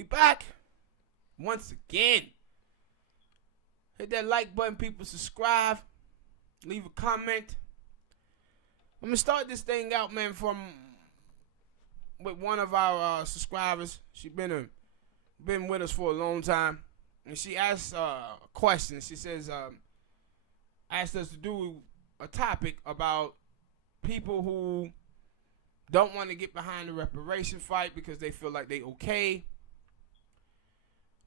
We back once again. Hit that like button, people. Subscribe. Leave a comment. I'm gonna start this thing out, man, with one of our subscribers. She been with us for a long time, and she asked a question. She says, asked us to do a topic about people who don't want to get behind the reparation fight because they feel like they okay,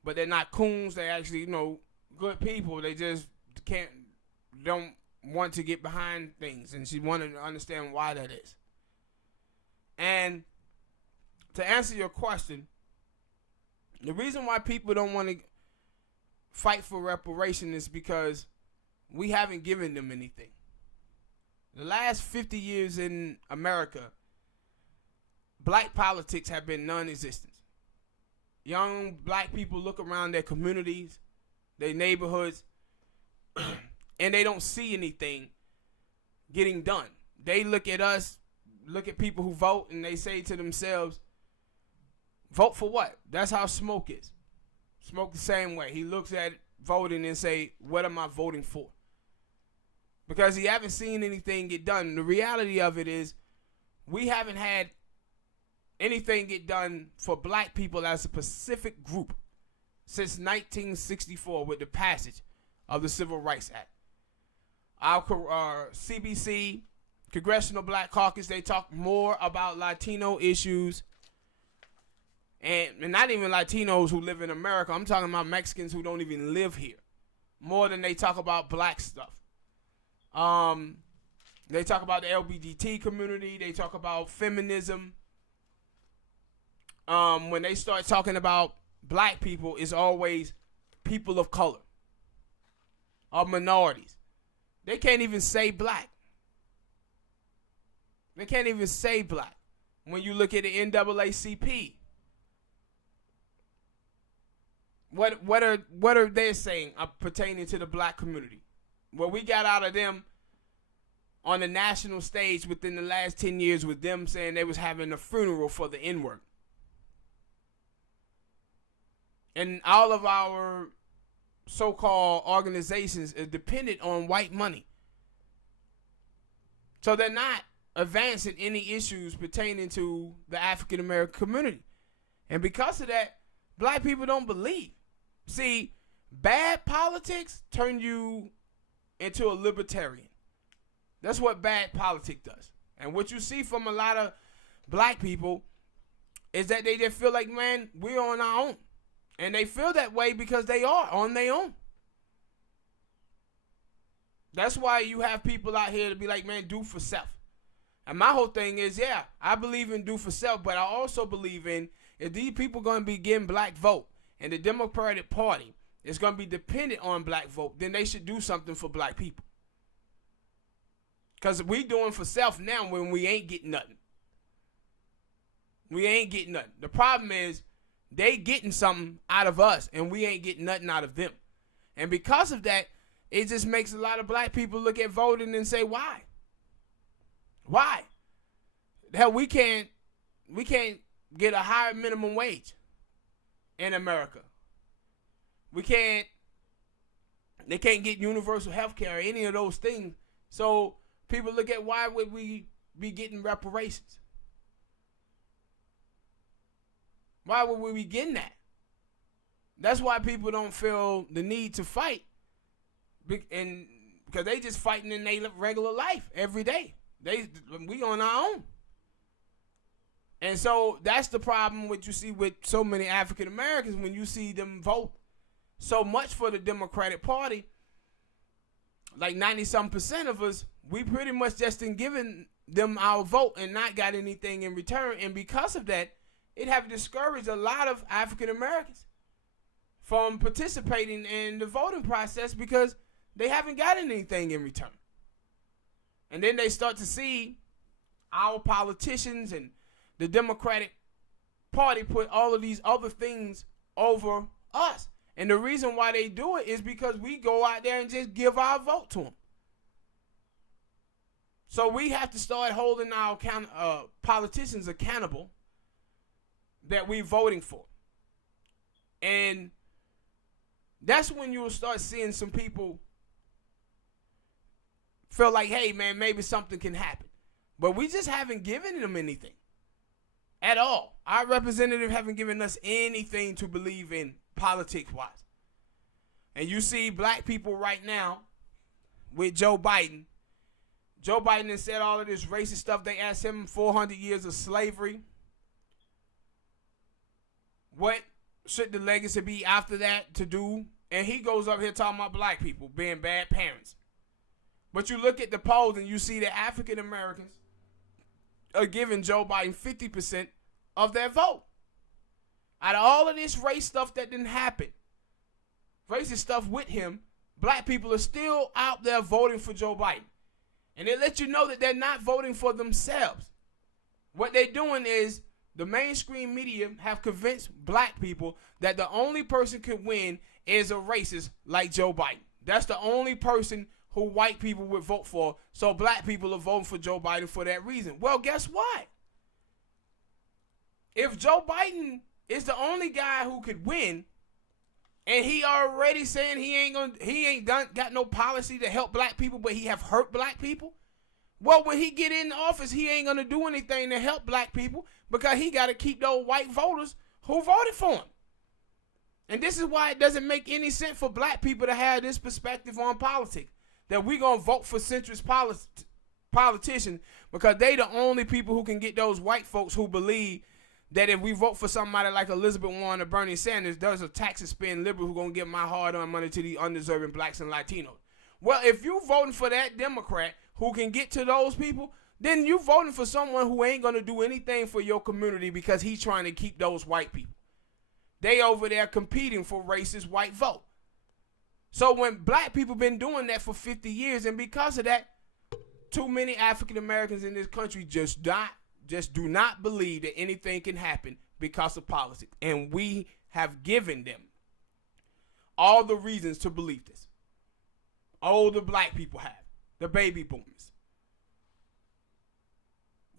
but they're not coons. They actually, good people. They just don't want to get behind things, and she wanted to understand why that is. And to answer your question, the reason why people don't want to fight for reparation is because we haven't given them anything. The last 50 years in America, black politics have been non-existent. Young black people look around their communities, their neighborhoods, and they don't see anything getting done. They look at us, look at people who vote, and they say to themselves, vote for what? That's how Smoke is. Smoke the same way. He looks at voting and say, what am I voting for? Because he haven't seen anything get done. The reality of it is we haven't had anything get done for black people as a Pacific group since 1964 with the passage of the Civil Rights Act. Our CBC, Congressional Black Caucus, they talk more about Latino issues, and not even Latinos who live in America. I'm talking about Mexicans who don't even live here, more than they talk about black stuff. They talk about the LGBT community. They talk about feminism. When they start talking about black people, it's always people of color or minorities. They can't even say black. They can't even say black. When you look at the NAACP, what are they saying pertaining to the black community? What we got out of them on the national stage within the last 10 years with them saying they was having a funeral for the N-word. And all of our so-called organizations is dependent on white money. So they're not advancing any issues pertaining to the African American community. And because of that, black people don't believe. See, bad politics turn you into a libertarian. That's what bad politics does. And what you see from a lot of black people is that they just feel like, man, we're on our own. And they feel that way because they are on their own. That's why you have people out here to be like, man, do for self. And my whole thing is, yeah, I believe in do for self, but I also believe in if these people going to be getting black vote and the Democratic Party is going to be dependent on black vote, then they should do something for black people. Because we doing for self now when we ain't getting nothing. We ain't getting nothing. The problem is they getting something out of us and we ain't getting nothing out of them. And because of that, it just makes a lot of black people look at voting and say, why? Why? Hell, we can't get a higher minimum wage in America. They can't get universal health care or any of those things. So people look at why would we be getting reparations? Why would we be getting that? That's why people don't feel the need to fight. And because they just fighting in their regular life every day. We on our own. And so that's the problem what you see with so many African Americans when you see them vote so much for the Democratic Party. Like 90-some% of us, we pretty much just been giving them our vote and not got anything in return. And because of that, it have discouraged a lot of African Americans from participating in the voting process because they haven't gotten anything in return. And then they start to see our politicians and the Democratic Party put all of these other things over us. And the reason why they do it is because we go out there and just give our vote to them. So we have to start holding our politicians accountable that we're voting for. And that's when you'll start seeing some people feel like, hey, man, maybe something can happen. But we just haven't given them anything at all. Our representative haven't given us anything to believe in politics-wise. And you see black people right now with Joe Biden. Joe Biden has said all of this racist stuff. They asked him 400 years of slavery. What should the legacy be after that to do? And he goes up here talking about black people being bad parents. But you look at the polls and you see that African Americans are giving Joe Biden 50% of their vote. Out of all of this race stuff that didn't happen, racist stuff with him, black people are still out there voting for Joe Biden. And they let you know that they're not voting for themselves. What they're doing is the mainstream media have convinced black people that the only person can win is a racist like Joe Biden. That's the only person who white people would vote for. So black people are voting for Joe Biden for that reason. Well, guess what? If Joe Biden is the only guy who could win, and he already saying he ain't got no policy to help black people, but he have hurt black people. Well, when he get in office, he ain't gonna do anything to help black people because he got to keep those white voters who voted for him. And this is why it doesn't make any sense for black people to have this perspective on politics, that we gonna vote for centrist politicians because they the only people who can get those white folks who believe that if we vote for somebody like Elizabeth Warren or Bernie Sanders, there's a tax and spend liberal who gonna give my hard-earned money to the undeserving blacks and Latinos. Well, if you voting for that Democrat who can get to those people, then you voting for someone who ain't gonna do anything for your community because he's trying to keep those white people. They over there competing for racist white vote. So when black people been doing that for 50 years, and because of that, too many African Americans in this country just do not believe that anything can happen because of politics. And we have given them all the reasons to believe this. All the black people have. The baby boomers.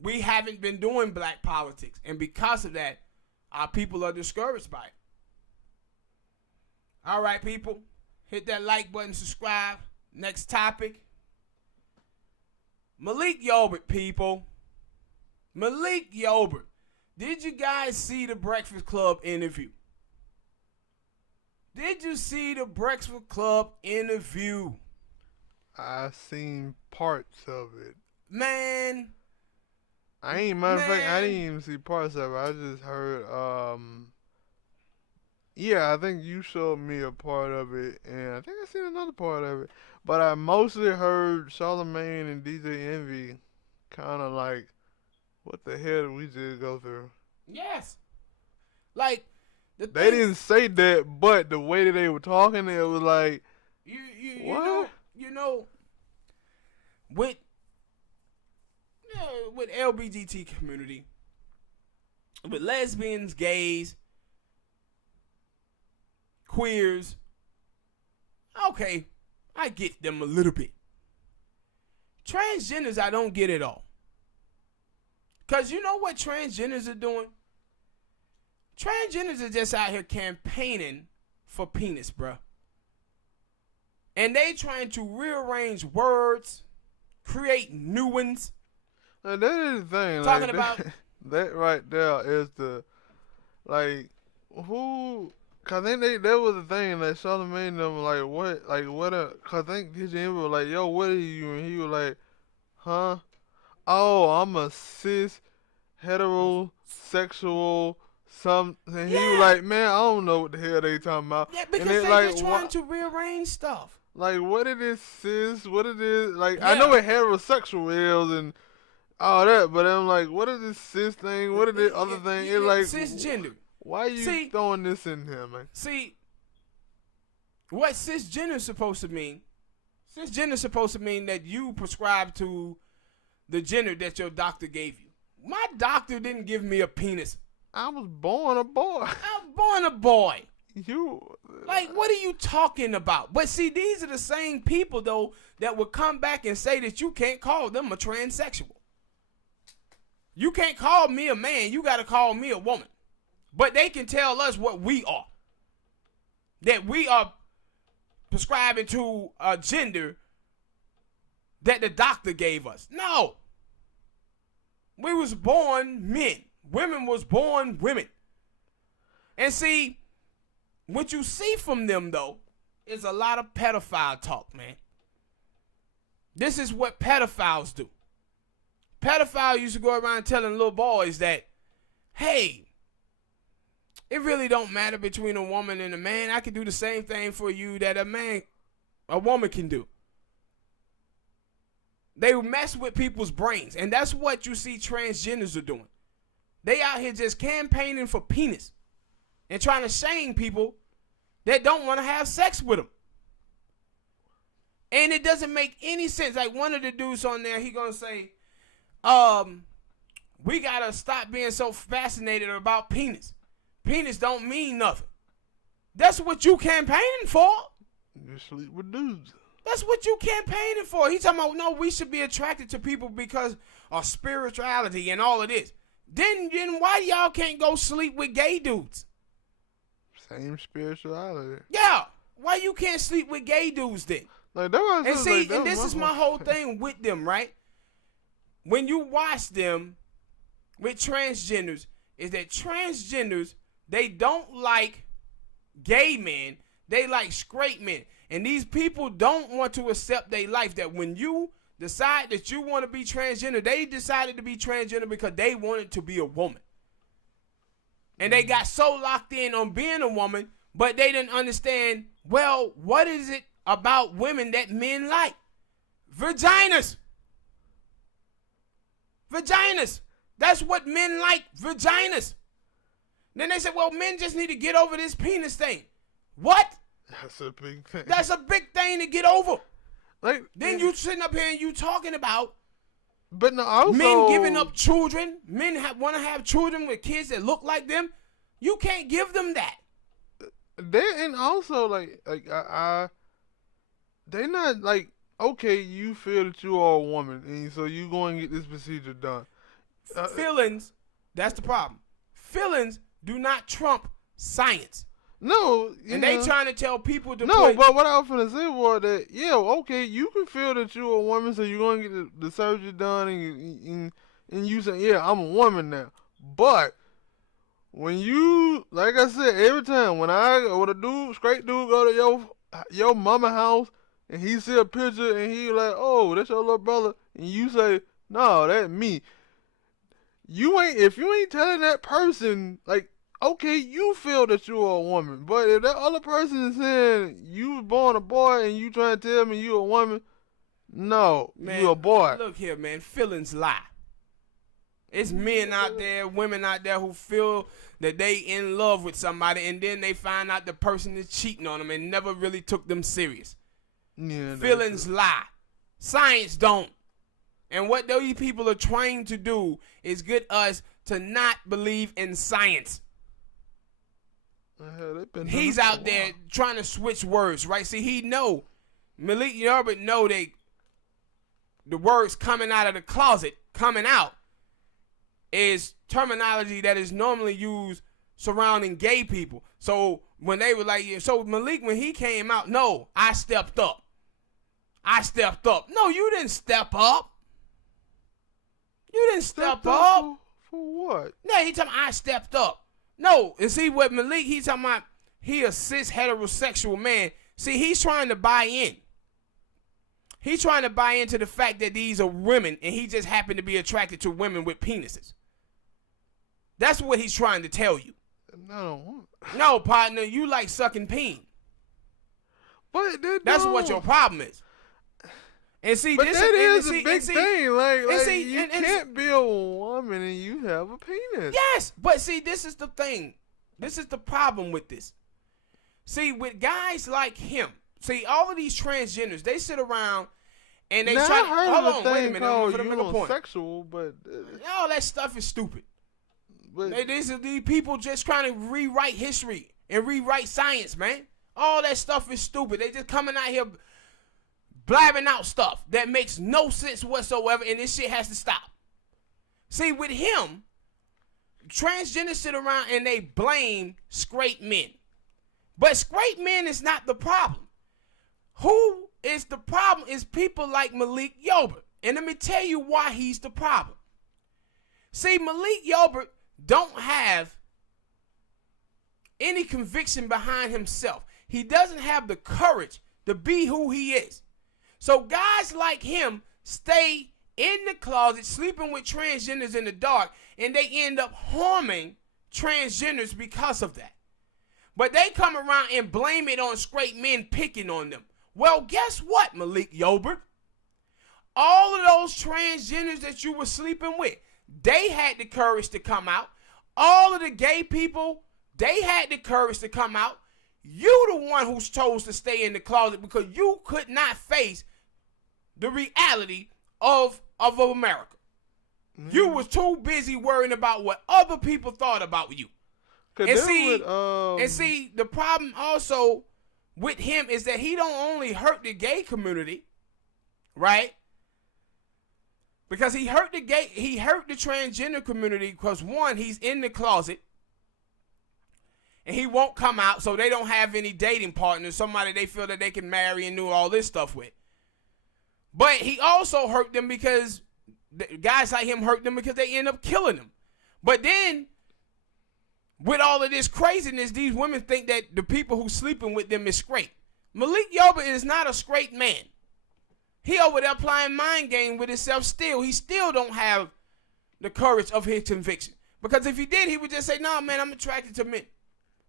We haven't been doing black politics. And because of that, our people are discouraged by it. All right, people. Hit that like button, subscribe. Next topic. Malik Yobert, people. Malik Yobert. Did you guys see the Breakfast Club interview? Did you see the Breakfast Club interview? I seen parts of it. Man. Matter of fact, I didn't even see parts of it. I just heard, yeah, I think you showed me a part of it, and I think I seen another part of it. But I mostly heard Charlamagne and DJ Envy kind of like, what the hell did we just go through? Yes. Like, they didn't say that, but the way that they were talking, it was like, what? You know, with LGBT community, with lesbians, gays, queers, okay, I get them a little bit. Transgenders, I don't get it all. Because you know what transgenders are doing? Transgenders are just out here campaigning for penis, bruh. And they trying to rearrange words, create new ones. Now that is the thing. Talking like, about that right there is the, like, who? Cause I think that was the thing that Charlamagne them cause I think DJ Envy was like, yo, what are you? And he was like, huh? Oh, I'm a cis heterosexual something. And he was like, man, I don't know what the hell they talking about. Yeah, because they're like, just trying to rearrange stuff. Like, what it is cis? What it is? Like, yeah. I know what heterosexual is and all that, but I'm like, what is this cis thing? What is this other thing? It's like cisgender. Why are you throwing this in here, man? See, what cisgender is supposed to mean? Cisgender is supposed to mean that you prescribe to the gender that your doctor gave you. My doctor didn't give me a penis. I was born a boy. I was born a boy. You. Like, what are you talking about? But see, these are the same people, though, that would come back and say that you can't call them a transsexual. You can't call me a man. You got to call me a woman. But they can tell us what we are. that we are prescribing to a gender that the doctor gave us. No. We was born men. Women was born women. And see, what you see from them, though, is a lot of pedophile talk, man. This is what pedophiles do. Pedophiles used to go around telling little boys that, hey, it really don't matter between a woman and a man. I can do the same thing for you that a woman can do. They mess with people's brains, and that's what you see transgenders are doing. They out here just campaigning for penis and trying to shame people that don't want to have sex with them. And it doesn't make any sense. Like one of the dudes on there, he gonna say, we gotta stop being so fascinated about penis. Penis don't mean nothing. That's what you campaigning for. You sleep with dudes. That's what you campaigning for. He's talking about, no, we should be attracted to people because of spirituality and all of this. Then why y'all can't go sleep with gay dudes? Same spirituality. Yeah. Why you can't sleep with gay dudes then? Like that was and see, like, that and this is my whole thing with them, right? When you watch them with transgenders, is that transgenders, they don't like gay men, they like straight men. And these people don't want to accept their life, that when you decide that you want to be transgender, they decided to be transgender because they wanted to be a woman. And they got so locked in on being a woman, but they didn't understand, well, what is it about women that men like? Vaginas. Vaginas. That's what men like, vaginas. Then they said, well, men just need to get over this penis thing. What? That's a big thing. That's a big thing to get over. Like, then you sitting up here and you talking about but no, also, men giving up children. Men want to have children with kids that look like them. You can't give them that. And also like they not like, okay, you feel that you are a woman and so you going to get this procedure done. Feelings, that's the problem. Feelings do not trump science. No, and they trying to tell people to no. But what I was gonna say was that okay, you can feel that you're a woman, so you're gonna get the surgery done, and you say, yeah, I'm a woman now. But when you, like I said, every time when a dude, straight dude, go to your mama house and he see a picture and he like, oh, that's your little brother, and you say, no, that's me. If you ain't telling that person, like, okay, you feel that you're a woman, but if that other person is saying you was born a boy and you trying to tell me you a woman, no, man, you a boy. Look here, man, feelings lie. It's men out there, women out there who feel that they in love with somebody and then they find out the person is cheating on them and never really took them serious. Yeah, feelings lie. Science don't. And what those people are trying to do is get us to not believe in science. He's out there trying to switch words, right? See, he know, Malik Yerbert know that the words coming out of the closet, coming out, is terminology that is normally used surrounding gay people. So when they were like, so Malik, when he came out, no, I stepped up. I stepped up. No, you didn't step up. You didn't step up. For what? No, he talking I stepped up. No, and see what Malik, he's talking about, he a cis heterosexual man. See, he's trying to buy in. He's trying to buy into the fact that these are women and he just happened to be attracted to women with penises. That's what he's trying to tell you. No, partner, you like sucking peen. But that's what your problem is. And see, but this that is a big thing. Like you and can't be a woman and you have a penis. Yes, but see, this is the thing. This is the problem with this. See, with guys like him, see, all of these transgenders, they sit around and they try to hold on, wait a minute, I'm gonna make a point. Sexual, but all that stuff is stupid. But these are these people just trying to rewrite history and rewrite science, man. All that stuff is stupid. They just coming out here blabbing out stuff that makes no sense whatsoever, and this shit has to stop. See, with him, transgenders sit around and they blame straight men. But straight men is not the problem. Who is the problem is people like Malik Yobert. And let me tell you why he's the problem. See, Malik Yobert don't have any conviction behind himself. He doesn't have the courage to be who he is. So guys like him stay in the closet sleeping with transgenders in the dark, and they end up harming transgenders because of that. But they come around and blame it on straight men picking on them. Well, guess what, Malik Yobert? All of those transgenders that you were sleeping with, they had the courage to come out. All of the gay people, they had the courage to come out. You the one who chose to stay in the closet because you could not face the reality of America. You was too busy worrying about what other people thought about you. And see, the problem also with him is that he don't only hurt the gay community, right? Because he hurt the transgender community because one, he's in the closet and he won't come out, so they don't have any dating partners, somebody they feel that they can marry and do all this stuff with. But he also hurt them because guys like him hurt them because they end up killing them. But then, with all of this craziness, these women think that the people who sleeping with them is straight. Malik Yobert is not a straight man. He over there playing mind game with himself still. He still don't have the courage of his conviction. Because if he did, he would just say, no, man, I'm attracted to men.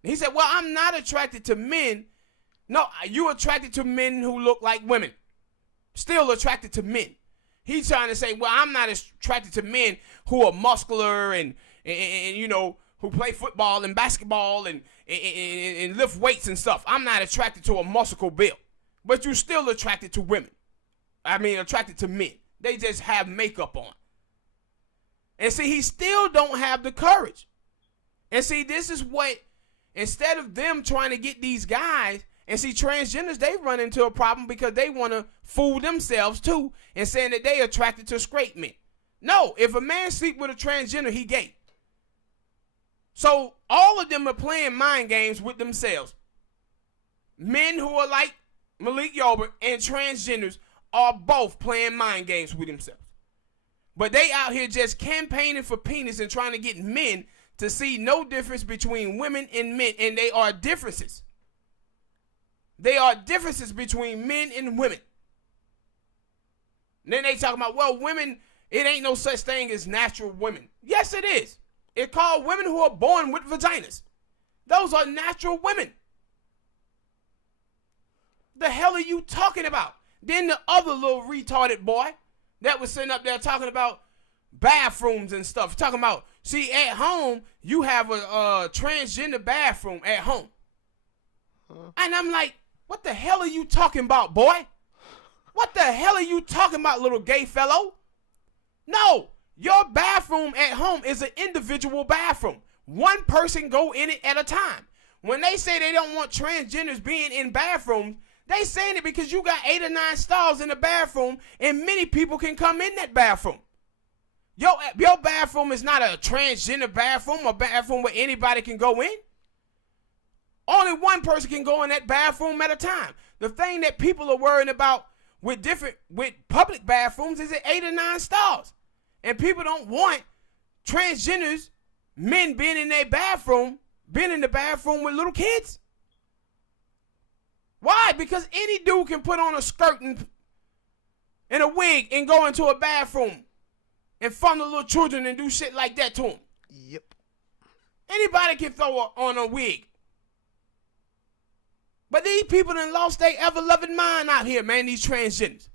And he said, well, I'm not attracted to men. No, you attracted to men who look like women. Still attracted to men. He's trying to say, well, I'm not attracted to men who are muscular and you know, who play football and basketball and lift weights and stuff. I'm not attracted to a muscular build. But you're still attracted to women. I mean, attracted to men. They just have makeup on. And see, he still don't have the courage. And see, this is what, instead of them trying to get these guys, and see, transgenders, they run into a problem because they want to fool themselves too and saying that they attracted to straight men. No, if a man sleep with a transgender, he gay. So all of them are playing mind games with themselves. Men who are like Malik Yobert and transgenders are both playing mind games with themselves. But they out here just campaigning for penis and trying to get men to see no difference between women and men, and they are differences. They are differences between men and women. And then they talk about, well, women, it ain't no such thing as natural women. Yes, it is. It's called women who are born with vaginas. Those are natural women. The hell are you talking about? Then the other little retarded boy that was sitting up there talking about bathrooms and stuff. Talking about, see, at home, you have a transgender bathroom at home. And I'm like, what the hell are you talking about, boy? What the hell are you talking about, little gay fellow? No, your bathroom at home is an individual bathroom. One person go in it at a time. When they say they don't want transgenders being in bathrooms, they saying it because you got 8 or 9 stalls in the bathroom and many people can come in that bathroom. Your bathroom is not a transgender bathroom, a bathroom where anybody can go in. Only one person can go in that bathroom at a time. The thing that people are worrying about with public bathrooms is at 8 or 9 stalls. And people don't want transgenders, men being in their bathroom, being in the bathroom with little kids. Why? Because any dude can put on a skirt and a wig and go into a bathroom and fondle little children and do shit like that to them. Yep. Anybody can throw on a wig. But these people done lost their ever-loving mind out here, man, these transgenders.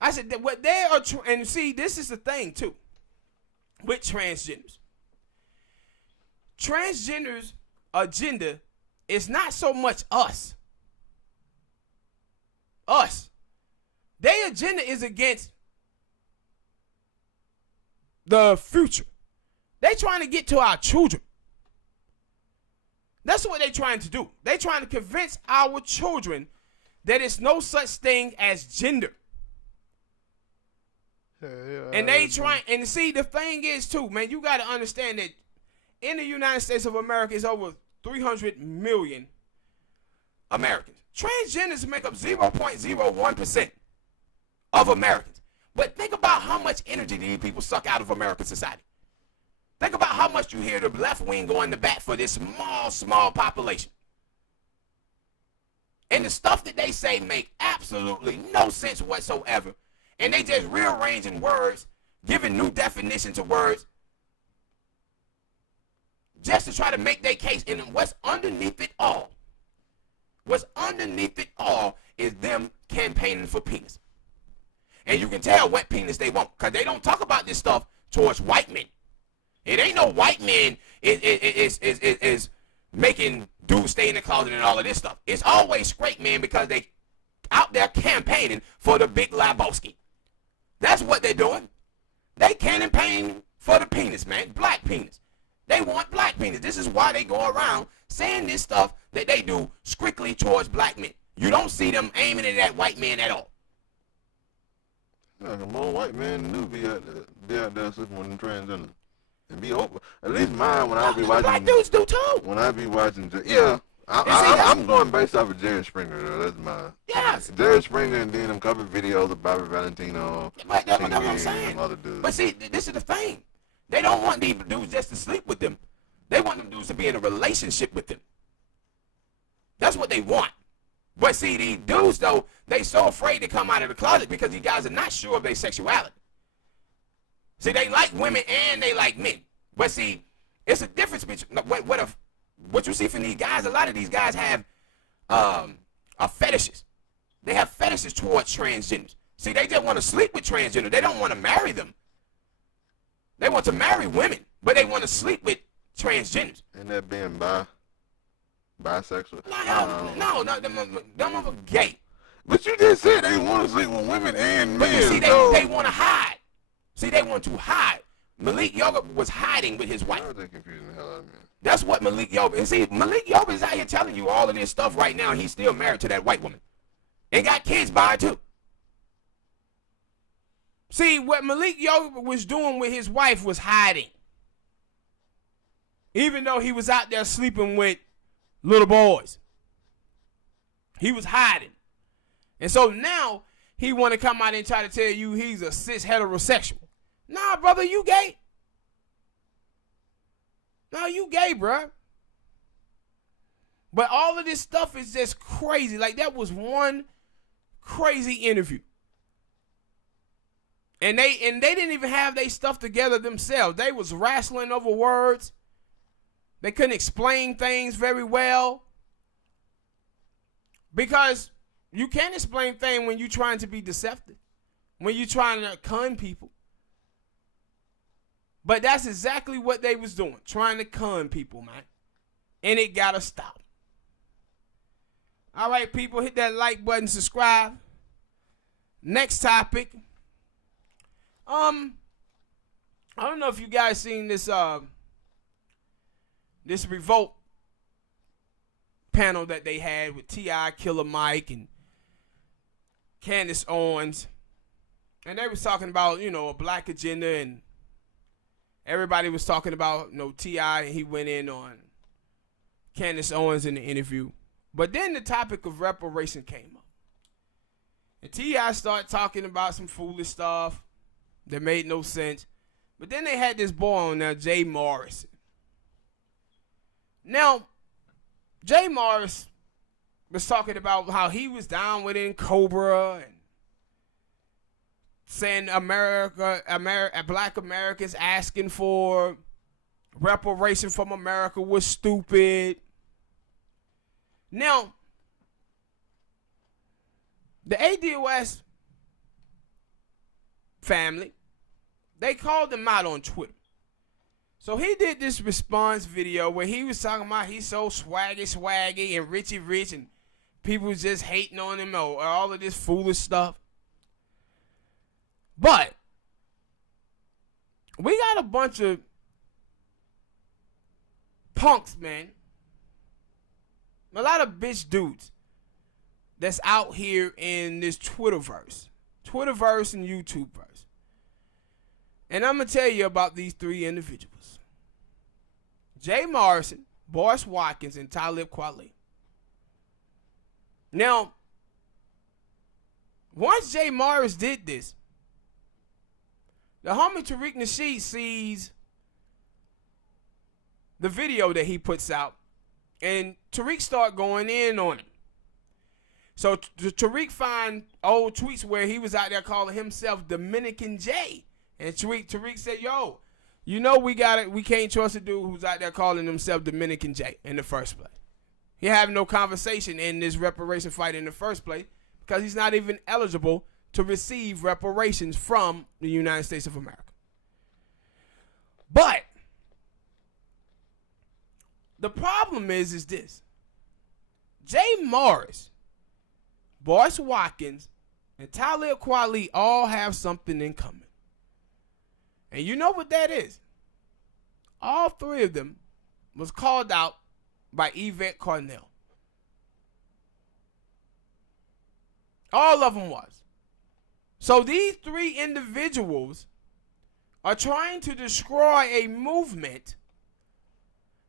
I said, that what they are, and see, this is the thing, too, with transgenders. Transgenders' agenda is not so much us. Their agenda is against the future. They trying to get to our children. That's what they're trying to do. They're trying to convince our children that it's no such thing as gender. And they try, and see, the thing is too, man, you got to understand that in the United States of America is over 300 million Americans. Transgenders make up 0.01% of Americans. But think about how much energy these people suck out of American society. Think about how much you hear the left wing going to bat for this small population. And the stuff that they say make absolutely no sense whatsoever. And they just rearranging words, giving new definitions of words, just to try to make their case. And what's underneath it all is them campaigning for penis. And you can tell what penis they want, because they don't talk about this stuff towards white men. It ain't no white men is making dudes stay in the closet and all of this stuff. It's always straight men, because they out there campaigning for the big Lebowski. That's what they're doing. They campaigning for the penis, man. Black penis. They want black penis. This is why they go around saying this stuff that they do strictly towards black men. You don't see them aiming at that white man at all. Like, more white men do be out there sleeping with them transgender. And be open. At least mine, when I be watching. Black dudes do too. When I be watching, yeah. I'm going based off of Jerry Springer, though. That's mine. Yes. Jerry Springer, and then them cover videos of Bobby Valentino. But that's what I'm saying. Other dudes. But see, this is the thing. They don't want these dudes just to sleep with them. They want them dudes to be in a relationship with them. That's what they want. But see, these dudes, though, they so afraid to come out of the closet because these guys are not sure of their sexuality. See, they like women and they like men. But see, it's a difference between what you see from these guys. A lot of these guys have fetishes. They have fetishes towards transgenders. See, they just want to sleep with transgender. They don't want to marry them. They want to marry women, but they want to sleep with transgenders. And that being bisexual? No, them are gay. But you just said they want to sleep with women and men. See, they want to hide. See, they want to hide. Malik Yoba was hiding with his wife. They're confusing the hell out of me. That's what Malik Yoba is. See, Malik Yoba is out here telling you all of this stuff right now. He's still married to that white woman. And got kids by her too. See, what Malik Yoba was doing with his wife was hiding. Even though he was out there sleeping with little boys. He was hiding. And so now he want to come out and try to tell you he's a cis heterosexual. Nah, brother, you gay. No, you gay, bruh. But all of this stuff is just crazy. Like, that was one crazy interview. And they didn't even have their stuff together themselves. They was wrestling over words. They couldn't explain things very well. Because you can't explain things when you're trying to be deceptive. When you're trying to con people. But that's exactly what they was doing. Trying to con people, man. And it gotta stop. All right, people, hit that like button, subscribe. Next topic. I don't know if you guys seen this this revolt panel that they had with T.I., Killer Mike, and Candace Owens. And they was talking about, a black agenda, and everybody was talking about, T.I., and he went in on Candace Owens in the interview. But then the topic of reparation came up. And T.I. started talking about some foolish stuff that made no sense. But then they had this boy on there, Jay Morrison. Now, Jay Morris was talking about how he was down with it in Cobra and saying black Americans asking for reparation from America was stupid. Now, the ADOS family, they called him out on Twitter. So he did this response video where he was talking about he's so swaggy and Richie Rich and people was just hating on him or all of this foolish stuff. But we got a bunch of punks, man. A lot of bitch dudes that's out here in this Twitterverse and YouTubeverse. And I'm going to tell you about these three individuals. Jay Morrison, Boris Watkins, and Talib Kweli. Now, once Jay Morris did this, the homie Tariq Nasheed sees the video that he puts out, and Tariq start going in on him. So Tariq find old tweets where he was out there calling himself Dominican J. And Tariq said, yo, you know we can't trust a dude who's out there calling himself Dominican J in the first place. He having no conversation in this reparation fight in the first place because he's not even eligible to receive reparations from the United States of America. But the problem is this. Jay Morris, Boyce Watkins, and Talib Kweli all have something in common. And you know what that is? All three of them was called out by Yvette Carnell. All of them was. So these three individuals are trying to destroy a movement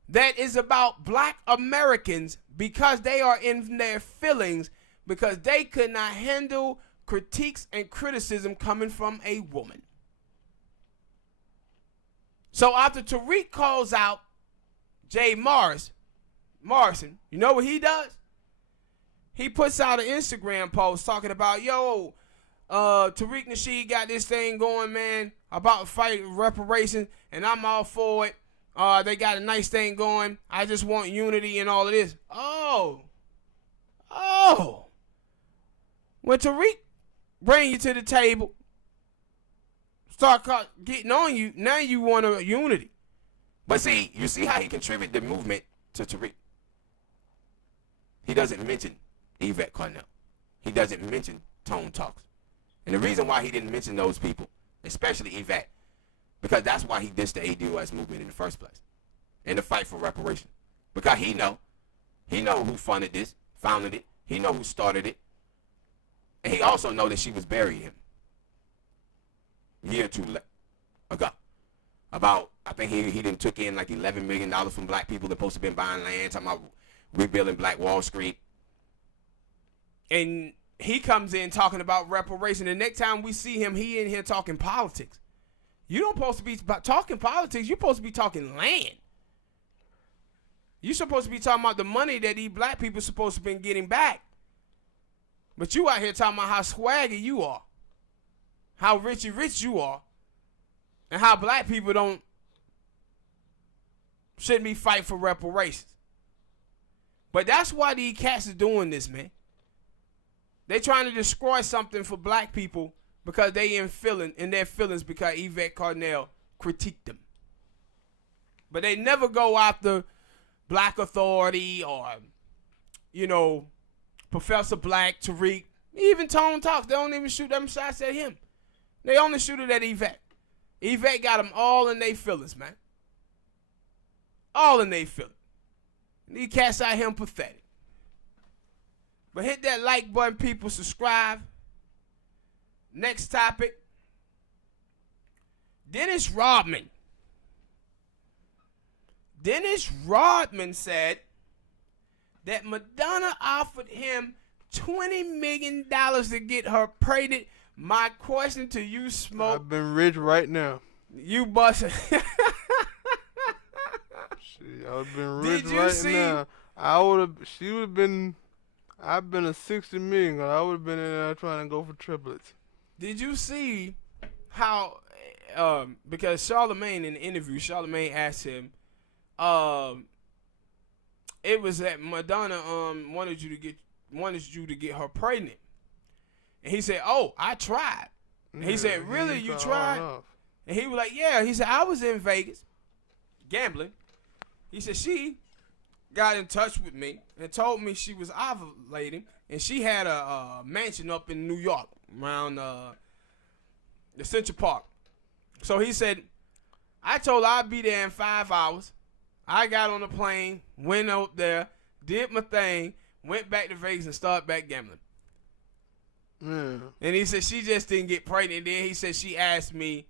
that is about black Americans because they are in their feelings because they could not handle critiques and criticism coming from a woman. So after Tariq calls out Jay Morrison, you know what he does? He puts out an Instagram post talking about, yo, Tariq Nasheed got this thing going, man, about fight reparations, and I'm all for it. They got a nice thing going. I just want unity and all of this. Oh. When Tariq bring you to the table, start getting on you, now you want a unity. But see, you see how he contributed the movement to Tariq. He doesn't mention Yvette Carnell. He doesn't mention Tone Talks. And the reason why he didn't mention those people, especially Yvette, because that's why he dissed the ADOS movement in the first place. In the fight for reparation. Because he know who funded this, founded it. He know who started it. And he also know that she was burying him. A year or two ago. About, I think he done took in like $11 million from black people that supposed to been buying land, talking about rebuilding Black Wall Street. And he comes in talking about reparation. The next time we see him, he in here talking politics. You don't supposed to be talking politics. You're supposed to be talking land. You're supposed to be talking about the money that these black people supposed to been getting back. But you out here talking about how swaggy you are. How rich you are. And how black people shouldn't be fighting for reparations. But that's why these cats are doing this, man. They trying to destroy something for black people because they in their feelings because Yvette Carnell critiqued them. But they never go after Black Authority or, Professor Black, Tariq, even Tone Talks. They don't even shoot them shots at him. They only shoot it at Yvette. Yvette got them all in their feelings, man. All in their feelings. These cats out here pathetic. But hit that like button, people. Subscribe. Next topic. Dennis Rodman. Dennis Rodman said that Madonna offered him $20 million to get her pregnant. My question to you, Smoke. I've been rich right now. You busted. Shit, I've been rich right now. I've been a 60 million. I would have been in there trying to go for triplets. Did you see how, because Charlemagne in the interview, Charlemagne asked him, it was that Madonna wanted you to get her pregnant. And he said, "Oh, I tried." And he said, "Really, you tried?" And he was like, "Yeah." He said, "I was in Vegas gambling." He said, "She got in touch with me and told me she was ovulating and she had a mansion up in New York around the Central Park." So he said, "I told her I'd be there in 5 hours. I got on a plane, went up there, did my thing, went back to Vegas and started back gambling." Yeah. And he said she just didn't get pregnant. Then he said she asked me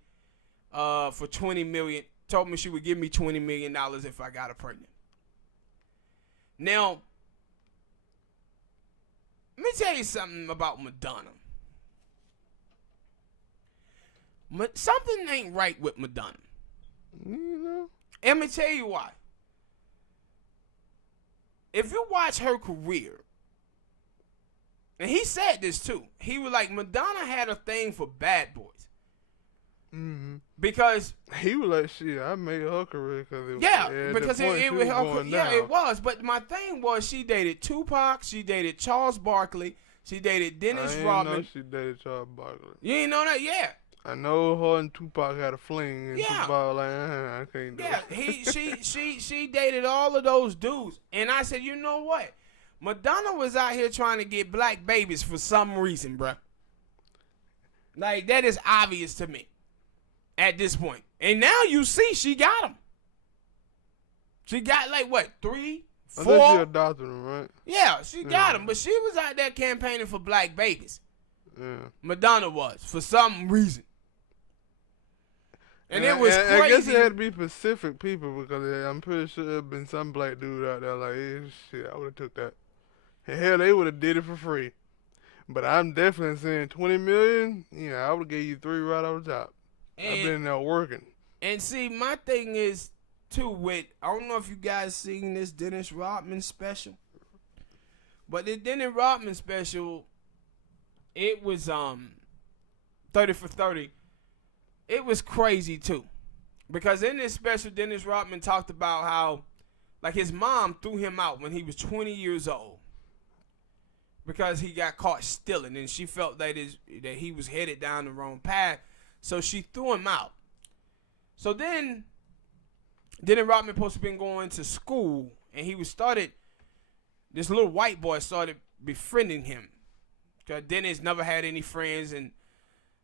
for $20 million, told me she would give me $20 million if I got her pregnant. Now, Let me tell you something about Madonna. Something ain't right with Madonna. You know? Let me tell you why. If you watch her career, and he said this too, he was like, Madonna had a thing for bad boys. Mm-hmm. Because he was like, shit, I made her career because because it was her, it was. But my thing was, she dated Tupac, she dated Charles Barkley, she dated Dennis Rodman. I know she dated Charles Barkley. You ain't know that? Yeah. I know her and Tupac had a fling, and Yeah. Tupac like, I can't do Yeah, she dated all of those dudes, and I said, you know what? Madonna was out here trying to get black babies for some reason, bruh. Like, that is obvious to me at this point. And now you see she got them. She got like what, 3, 4? I think she adopted them, right? Yeah, she got them, but she was out there campaigning for black babies. Yeah. Madonna was, for some reason. And it was crazy. I guess it had to be Pacific people because I'm pretty sure there been some black dude out there like, hey, shit, I would have took that. And hell, they would have did it for free. But I'm definitely saying 20 million, yeah, I would have gave you 3 right off the top. I've been there working. And see, my thing is, too, with, I don't know if you guys seen this Dennis Rodman special. But the Dennis Rodman special, it was 30 for 30. It was crazy too, because in this special, Dennis Rodman talked about how, like, his mom threw him out when he was 20 years old because he got caught stealing, and she felt that he was headed down the wrong path, so she threw him out. So then, Dennis Rodman supposed to been going to school, and this little white boy started befriending him, because Dennis never had any friends and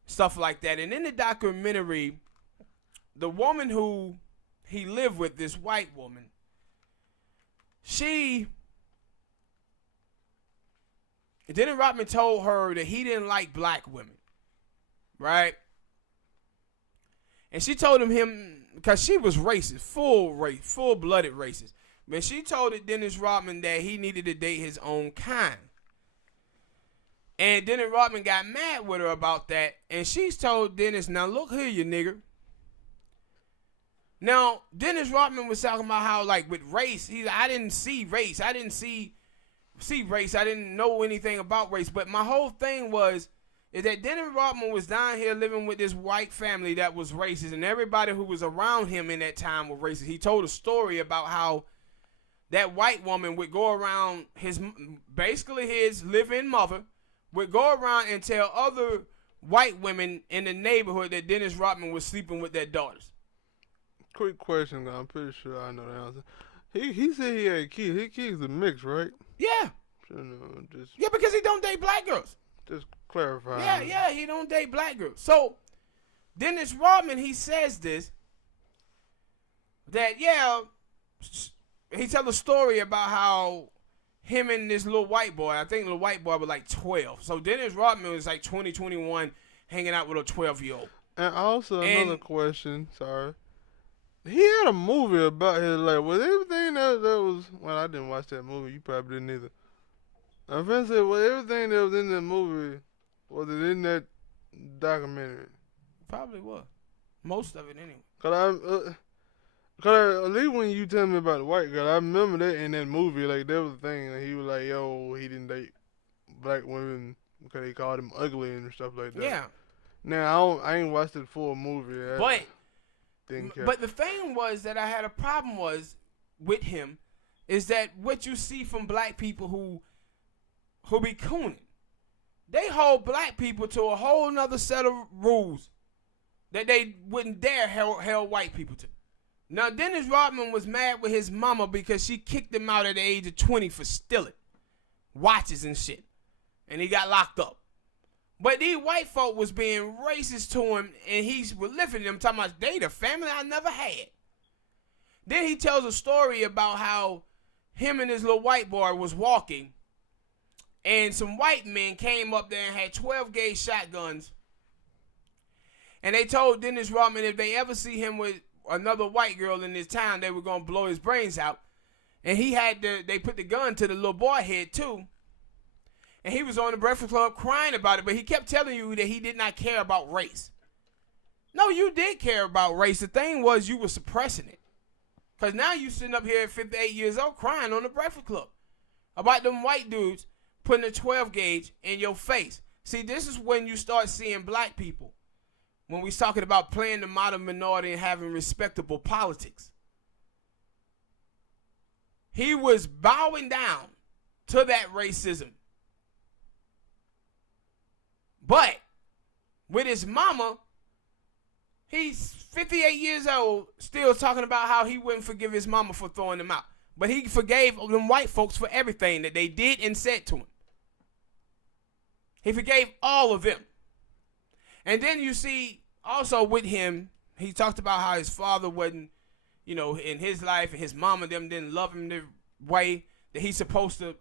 stuff like that. And in the documentary, the woman who he lived with, this white woman, Dennis Rodman told her that he didn't like black women, right? And she told him because she was racist, full-blooded racist. But she told Dennis Rodman that he needed to date his own kind. And Dennis Rodman got mad with her about that. And she's told Dennis, now look here, you nigger. Now, Dennis Rodman was talking about how, like, with race, I didn't see race. I didn't see race. I didn't know anything about race. But my whole thing is that Dennis Rodman was down here living with this white family that was racist. And everybody who was around him in that time was racist. He told a story about how that white woman would go around his live-in mother, would go around and tell other white women in the neighborhood that Dennis Rodman was sleeping with their daughters. Quick question, I'm pretty sure I know the answer. He said he had kids. His kids are mixed, right? Yeah. Yeah, because he don't date black girls. Just clarify. Yeah, he don't date black girls. So, Dennis Rodman, he says this, that, he tell a story about how him and this little white boy, I think the white boy was like 12. So Dennis Rodman was like 20, 21, hanging out with a 12-year-old. And also another question, sorry. He had a movie about his life. Was everything that was, well, I didn't watch that movie. You probably didn't either. I'm finna say, well, everything that was in that movie, was it in that documentary? Probably was. Most of it anyway. Cause at least when you tell me about the white girl, I remember that in that movie, like, that was the thing. Like, he was like, yo, he didn't date black women because they called him ugly and stuff like that. Yeah. Now, I ain't watched the full movie. But the thing was that I had a problem with him is that what you see from black people who be cooning, they hold black people to a whole nother set of rules that they wouldn't dare held white people to. Now, Dennis Rodman was mad with his mama because she kicked him out at the age of 20 for stealing watches and shit. And he got locked up. But these white folk was being racist to him, and he's lifting them, talking about they the family I never had. Then he tells a story about how him and his little white boy was walking, and some white men came up there and had 12-gauge shotguns. And they told Dennis Rodman if they ever see him with another white girl in this town, they were going to blow his brains out. And they put the gun to the little boy head too. And he was on the Breakfast Club crying about it, but he kept telling you that he did not care about race. No, you did care about race. The thing was you were suppressing it. Because now you sitting up here at 58 years old crying on the Breakfast Club about them white dudes putting a 12 gauge in your face. See, this is when you start seeing black people. When we're talking about playing the modern minority and having respectable politics. He was bowing down to that racism. But with his mama, he's 58 years old, still talking about how he wouldn't forgive his mama for throwing him out. But he forgave them white folks for everything that they did and said to him. He forgave all of them. And then you see also with him, he talked about how his father wasn't, in his life, and his mama them didn't love him the way that he's supposed to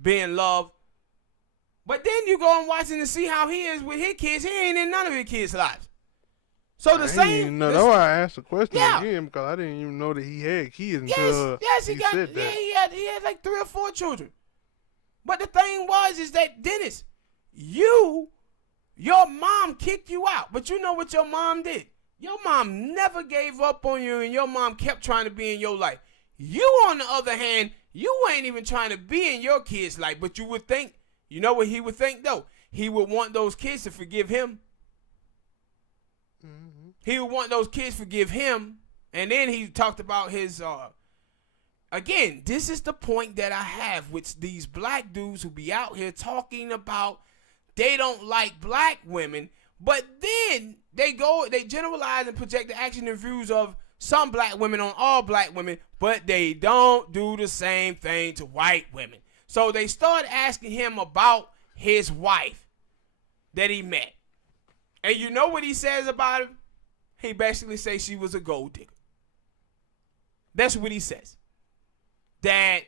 be in love. But then you go and watch him to see how he is with his kids. He ain't in none of his kids' lives. So the same. That's why I asked the question again, because I didn't even know that he had kids until he said that. He had like 3 or 4 children. But the thing is that Dennis, your mom kicked you out. But you know what your mom did? Your mom never gave up on you, and your mom kept trying to be in your life. You, on the other hand, you ain't even trying to be in your kids' life, but you would think, you know what he would think, though? He would want those kids to forgive him. Mm-hmm. He would want those kids to forgive him, and then he talked about his, again, this is the point that I have with these black dudes who be out here talking about they don't like black women, but then they generalize and project the action and views of some black women on all black women, but they don't do the same thing to white women. So they start asking him about his wife that he met. And you know what he says about her? He basically says she was a gold digger. That's what he says. That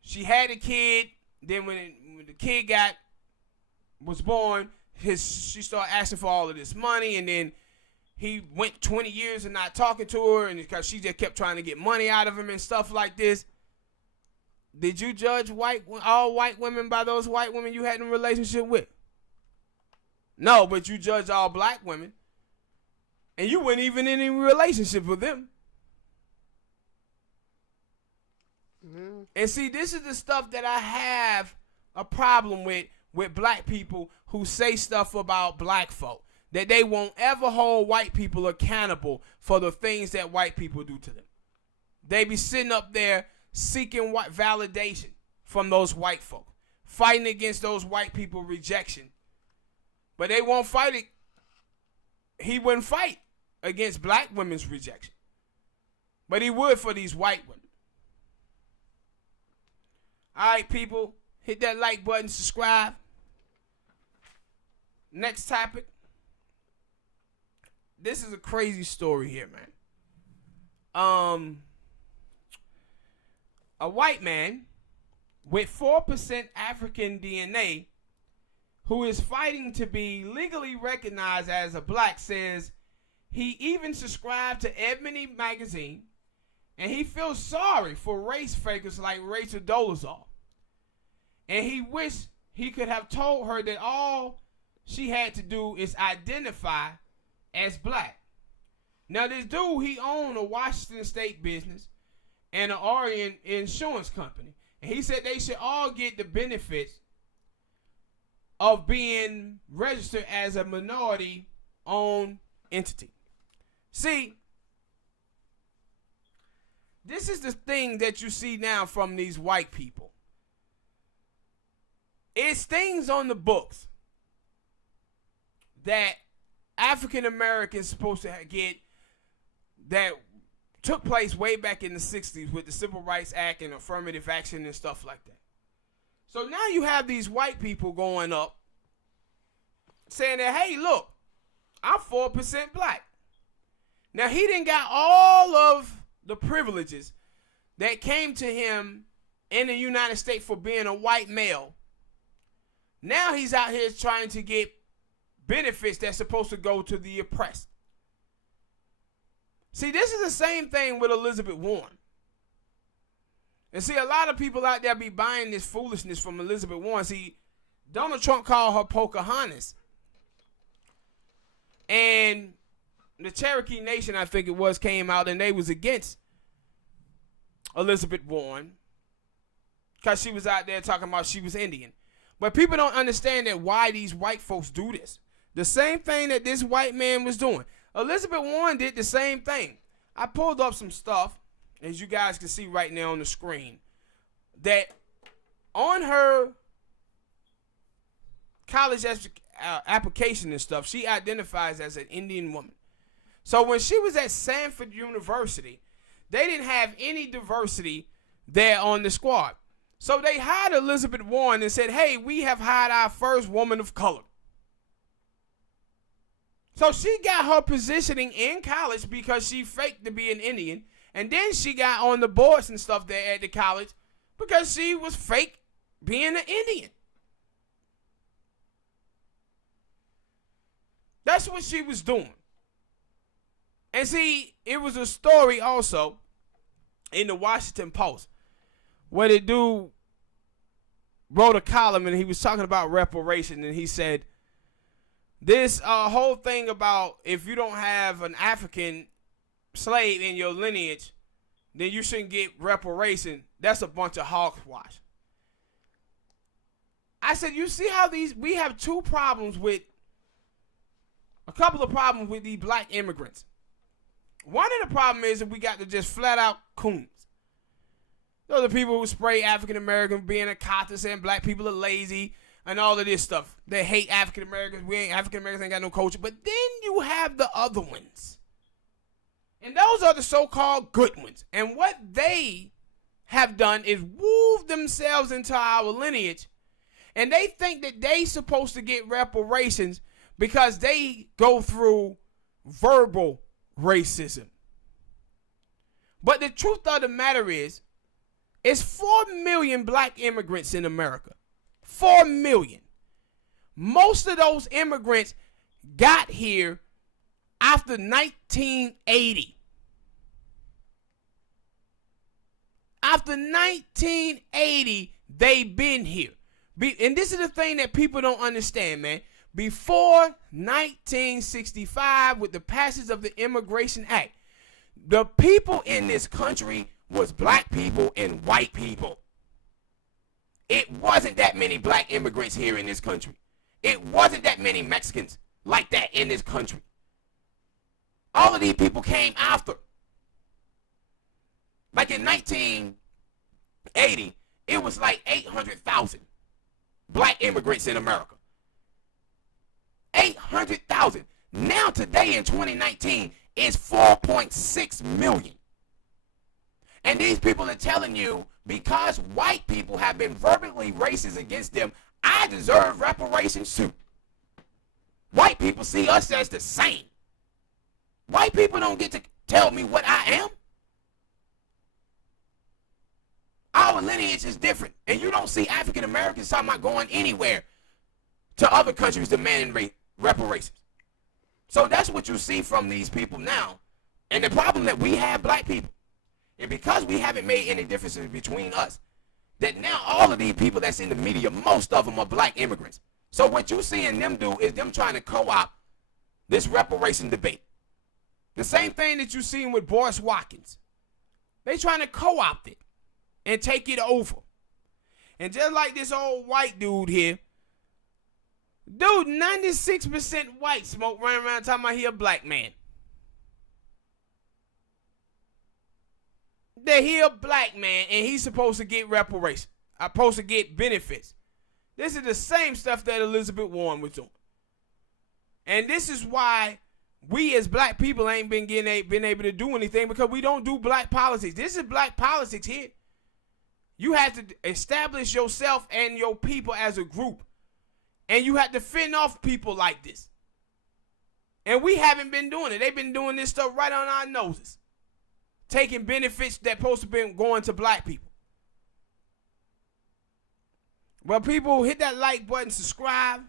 she had a kid, then when the kid was born, she started asking for all of this money, and then he went 20 years and not talking to her, and because she just kept trying to get money out of him and stuff like this. Did you judge all white women by those white women you had in a relationship with? No, but you judged all black women, and you weren't even in any relationship with them. Mm. And see, this is the stuff that I have a problem with black people who say stuff about black folk, that they won't ever hold white people accountable for the things that white people do to them. They be sitting up there seeking validation from those white folk, fighting against those white people rejection. But they won't fight it. He wouldn't fight against black women's rejection, but he would for these white women. All right, people, hit that like button, subscribe. Next topic. This is a crazy story here, man. A white man with 4% African DNA who is fighting to be legally recognized as a black says he even subscribed to Ebony magazine, and he feels sorry for race fakers like Rachel Dolezal. And he wished he could have told her that all she had to do is identify as black. Now this dude, he owned a Washington State business and an Orient insurance company. And he said they should all get the benefits of being registered as a minority-owned entity. See, this is the thing that you see now from these white people. It's things on the books that African Americans supposed to get that took place way back in the 60s with the Civil Rights Act and affirmative action and stuff like that. So now you have these white people going up saying that, hey, look, I'm 4% black. Now, he didn't got all of the privileges that came to him in the United States for being a white male. Now he's out here trying to get benefits that's supposed to go to the oppressed. See, this is the same thing with Elizabeth Warren. And see, a lot of people out there be buying this foolishness from Elizabeth Warren. See, Donald Trump called her Pocahontas. And the Cherokee Nation, I think it was, came out and they was against Elizabeth Warren because she was out there talking about she was Indian. But people don't understand that why these white folks do this. The same thing that this white man was doing. Elizabeth Warren did the same thing. I pulled up some stuff, as you guys can see right now on the screen, that on her college application and stuff, she identifies as an Indian woman. So when she was at Sanford University, they didn't have any diversity there on the squad. So they hired Elizabeth Warren and said, hey, we have hired our first woman of color. So she got her positioning in college because she faked to be an Indian. And then she got on the boards and stuff there at the college because she was fake being an Indian. That's what she was doing. And see, it was a story also in the Washington Post where the dude wrote a column and he was talking about reparation, and he said, this whole thing about if you don't have an African slave in your lineage, then you shouldn't get reparation. That's a bunch of hogwash. I said, you see how we have a couple of problems with these black immigrants. One of the problems is that we got to just flat out coons. Those are the people who spray African Americans being a cop, saying black people are lazy and all of this stuff. They hate African Americans. African Americans ain't got no culture. But then you have the other ones. And those are the so-called good ones. And what they have done is wove themselves into our lineage. And they think that they supposed to get reparations because they go through verbal racism. But the truth of the matter is, it's 4 million black immigrants in America. 4 million. Most of those immigrants got here after 1980. After 1980, they've been here. And this is the thing that people don't understand, man. Before 1965, with the passage of the Immigration Act, the people in this country was black people and white people. It wasn't that many black immigrants here in this country. It wasn't that many Mexicans like that in this country. All of these people came after. Like in 1980, it was like 800,000 black immigrants in America. 800,000. Now today in 2019, it's 4.6 million. And these people are telling you, because white people have been verbally racist against them, I deserve reparations too. White people see us as the same. White people don't get to tell me what I am. Our lineage is different. And you don't see African Americans talking about going anywhere to other countries demanding reparations. So that's what you see from these people now. And the problem that we have, black people, and because we haven't made any differences between us, that now all of these people that's in the media, most of them are black immigrants. So what you seeing them do is them trying to co-opt this reparation debate. The same thing that you seen with Boris Watkins. They trying to co-opt it and take it over. And just like this old white dude here, dude, 96% white, Smoke running around talking about he a black man. That he a black man and he's supposed to get reparations. Supposed to get benefits. This is the same stuff that Elizabeth Warren was doing. And this is why we as black people ain't been able to do anything, because we don't do black politics. This is black politics here. You have to establish yourself and your people as a group. And you have to fend off people like this. And we haven't been doing it. They've been doing this stuff right on our noses. Taking benefits that supposed to be going to black people. Well, people, hit that like button, subscribe.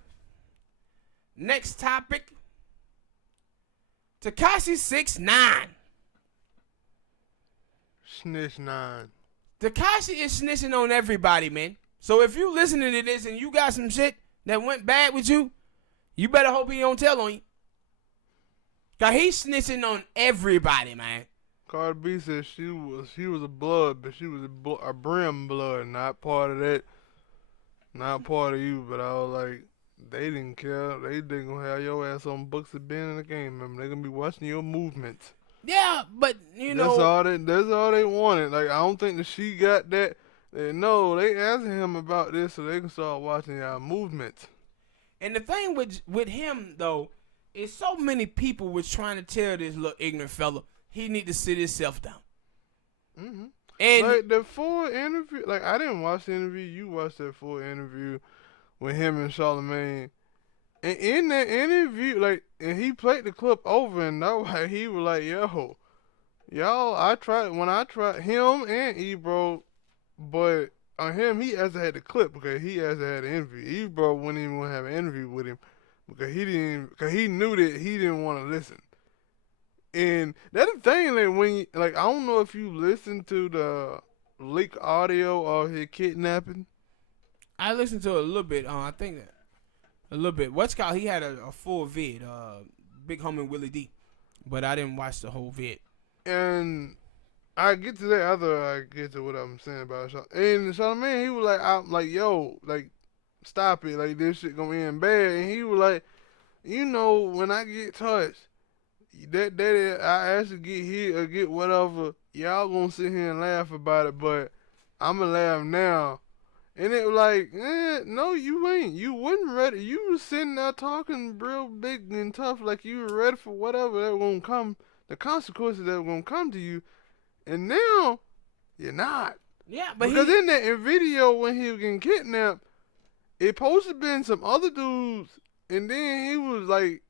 Next topic. Tekashi 6ix9ine. Snitch 9. Tekashi is snitching on everybody, man. So if you listening to this and you got some shit that went bad with you, you better hope he don't tell on you. Cause he's snitching on everybody, man. Cardi B said she was a blood, but she was a brim blood, not part of that, not part of you. But I was like, they didn't care. They gonna have your ass on books of being in the game. Remember, they gonna be watching your movements. Yeah, but you know, that's all they wanted. Like I don't think that she got that. No, they asking him about this so they can start watching y'all movements. And the thing with him though, is so many people was trying to tell this little ignorant fella he need to sit himself down. Mm-hmm. And like the full interview, like I didn't watch the interview. You watched that full interview with him and Charlamagne. And in that interview, like, and he played the clip over, and that he was like, "Yo, y'all, I tried him and Ebro, but on him he actually had the clip because he actually had an interview. Ebro wouldn't even want to have an interview with him because he knew that he didn't want to listen. And that's the thing that I don't know if you listen to the leak audio of his kidnapping. I listened to it a little bit. I think that a little bit. What's called? He had a full vid. Big homie Willie D, but I didn't watch the whole vid. And I get to that after I get to what I'm saying about Charlamagne. And Charlamagne, he was like, I'm like, yo, like, stop it, like this shit gonna end bad. And he was like, you know, when I get touched, that I actually get hit or get whatever, y'all gonna sit here and laugh about it, but I'ma laugh now. And it was like, no, you ain't. You wasn't ready. You was sitting there talking real big and tough like you were ready for whatever that was gonna come, the consequences that were gonna come to you. And now, you're not. Yeah, but because in that video when he was getting kidnapped, it supposed to been some other dudes, and then he was like,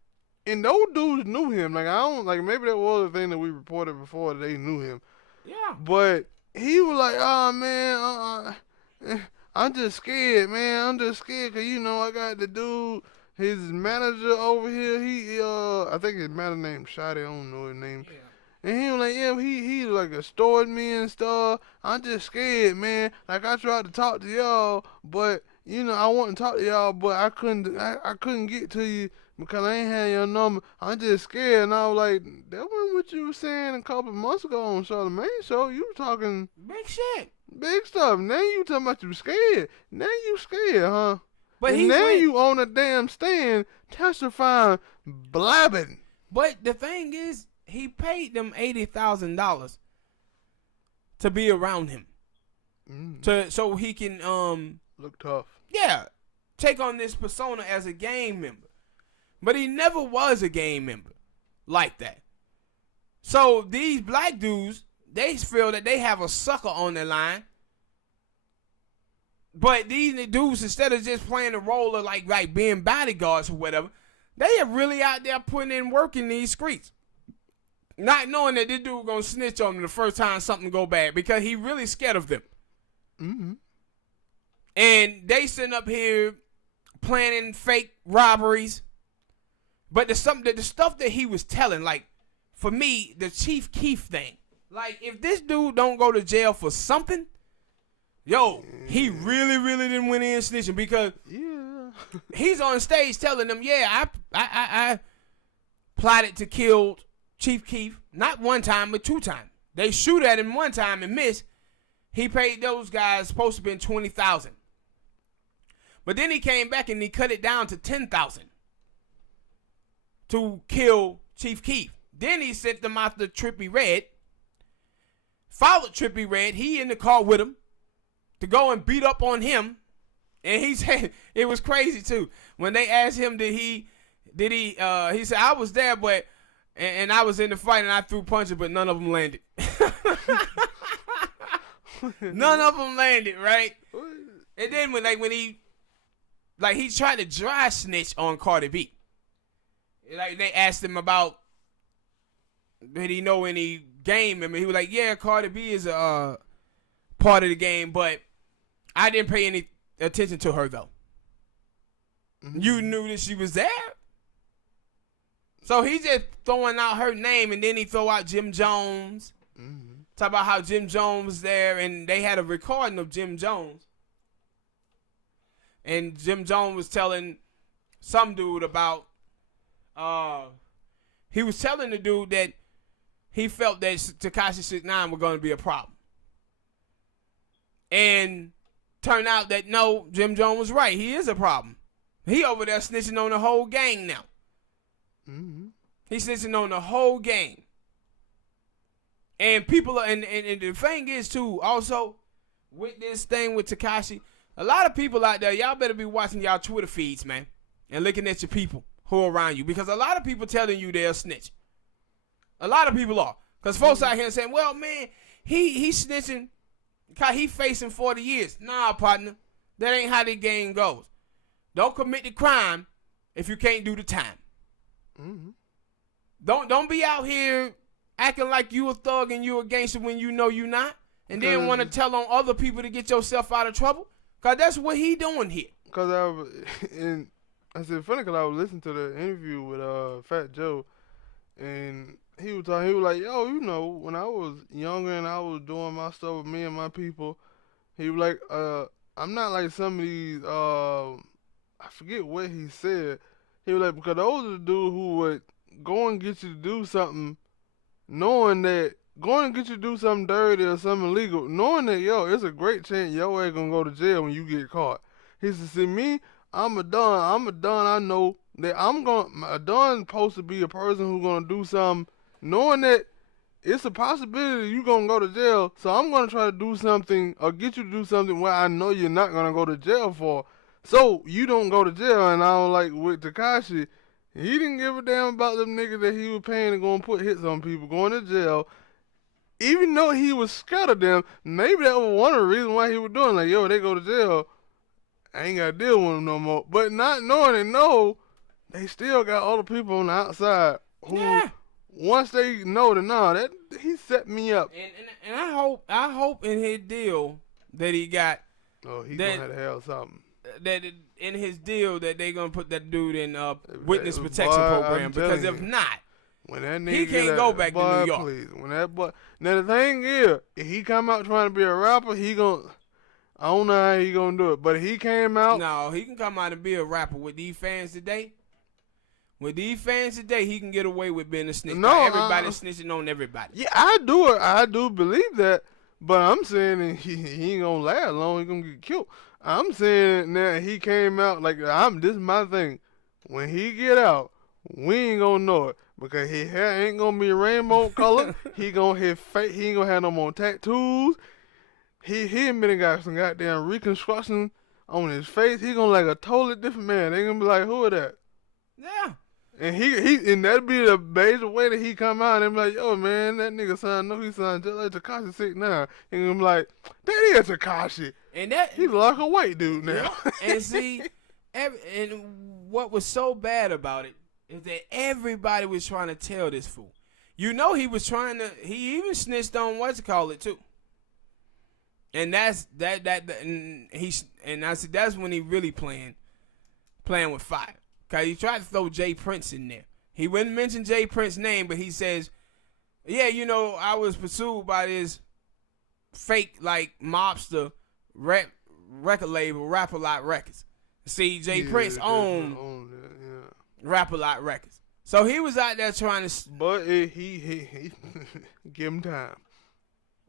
and those dudes knew him. Like, I don't, like, maybe that was a thing that we reported before that they knew him. Yeah. But he was like, oh, man, I'm just scared, man. I'm just scared because, you know, I got the dude, his manager over here. I think his manager named Shotty. I don't know his name. Yeah. And he was like, yeah, he like extorted me and stuff. I'm just scared, man. Like, I tried to talk to y'all, but, you know, I want to talk to y'all, but I couldn't get to you because I ain't had your number. I'm just scared. And I was like, that wasn't what you were saying a couple of months ago on Charlamagne show. You were talking big shit. Big stuff. Now you talking about you scared. Now you scared, huh? But you on a damn stand testifying, blabbing. But the thing is, he paid them $80,000 to be around him, so he can look tough. Yeah, take on this persona as a gang member. But he never was a gang member like that. So these black dudes, they feel that they have a sucker on their line. But these dudes, instead of just playing the role of like being bodyguards or whatever, they are really out there putting in work in these streets. Not knowing that this dude gonna snitch on them the first time something go bad because he really scared of them. Mm-hmm. And they sitting up here planning fake robberies. But the stuff that he was telling, like, for me, the Chief Keef thing. Like, if this dude don't go to jail for something, yo, he really, really didn't went in snitching because he's on stage telling them, yeah, I plotted to kill Chief Keef, not one time, but 2 times. They shoot at him one time and miss. He paid those guys supposed to be $20,000. But then he came back and he cut it down to $10,000 to kill Chief Keef. Then he sent them out to Trippie Redd. Followed Trippie Redd. He in the car with him to go and beat up on him. And he said it was crazy too. When they asked him he said, I was there, but and I was in the fight and I threw punches, but none of them landed. None of them landed, right? And then when he tried to dry snitch on Cardi B. Like, they asked him about, did he know any game member? He was like, yeah, Cardi B is a part of the game, but I didn't pay any attention to her, though. Mm-hmm. You knew that she was there? So he just throwing out her name, and then he throw out Jim Jones, Talk about how Jim Jones was there, and they had a recording of Jim Jones. And Jim Jones was telling some dude about, he was telling the dude that he felt that Tekashi 6ix9ine was going to be a problem. And turned out that no, Jim Jones was right. He is a problem. He over there snitching on the whole gang now. Mm-hmm. He's snitching on the whole gang. And people are, and the thing is too, also, with this thing with Tekashi, a lot of people out there, y'all better be watching y'all Twitter feeds, man, and looking at your people who are around you, because a lot of people telling you they're a snitch. A lot of people are. Because folks out here saying, well, man, he's snitching because he facing 40 years. Nah, partner, that ain't how the game goes. Don't commit the crime if you can't do the time. Mm-hmm. Don't be out here acting like you a thug and you a gangster when you know you not, and then want to tell on other people to get yourself out of trouble. Because that's what he doing here. Because I said funny because I was listening to the interview with Fat Joe, and he was talking. He was like, "Yo, you know, when I was younger and I was doing my stuff with me and my people, he was like, I'm not like some of these. I forget what he said. He was like, because those are the dudes who would go and get you to do something, knowing that going and get you to do something dirty or something illegal, knowing that yo, it's a great chance your ass gonna go to jail when you get caught. He said, see me, I'm a Don. I know that a Don supposed to be a person who's gonna do something, knowing that it's a possibility you gonna go to jail. So I'm gonna try to do something or get you to do something where I know you're not gonna go to jail for, so you don't go to jail. And I was like, with Tekashi, he didn't give a damn about them niggas that he was paying to go and put hits on people going to jail. Even though he was scared of them, maybe that was one of the reasons why he was doing, like, yo, they go to jail, I ain't got to deal with them no more. But not knowing and know, they still got other people on the outside who, once they know that, nah, that he set me up. And I hope in his deal that he got. Oh, he gonna have to have something. That in his deal that they gonna put that dude in witness protection program, because if not, when that nigga he can't go back to New York. Please. When that boy, now the thing is, if he come out trying to be a rapper, I don't know how he gonna do it, but if he came out, no, he can come out and be a rapper with these fans today. With these fans today, he can get away with being a snitch. No, everybody's snitching on everybody. Yeah, I do believe that, but I'm saying he ain't gonna last long. He gonna get killed. I'm saying that he came out like this is my thing. When he get out, we ain't gonna know it because his hair ain't gonna be rainbow color. He ain't gonna have no more tattoos. He admitted got some goddamn reconstruction on his face. He gonna like a totally different man. They gonna be like, who is that? Yeah. And and that'd be the major way that he come out and be like, yo man, that nigga he sound just like Tekashi 6ix9ine. And I'm like, that is Tekashi. And that he's like a white dude now. Yeah. And see, and what was so bad about it is that everybody was trying to tell this fool. You know, he even snitched on too. And that's that's when he really playing with fire. Cause he tried to throw Jay Prince in there. He wouldn't mention Jay Prince's name, but he says, yeah, you know, I was pursued by this fake like mobster record label, Rap A Lot Records. See, Jay Prince owned Rap A Lot Records. So he was out there trying to... But he give him time.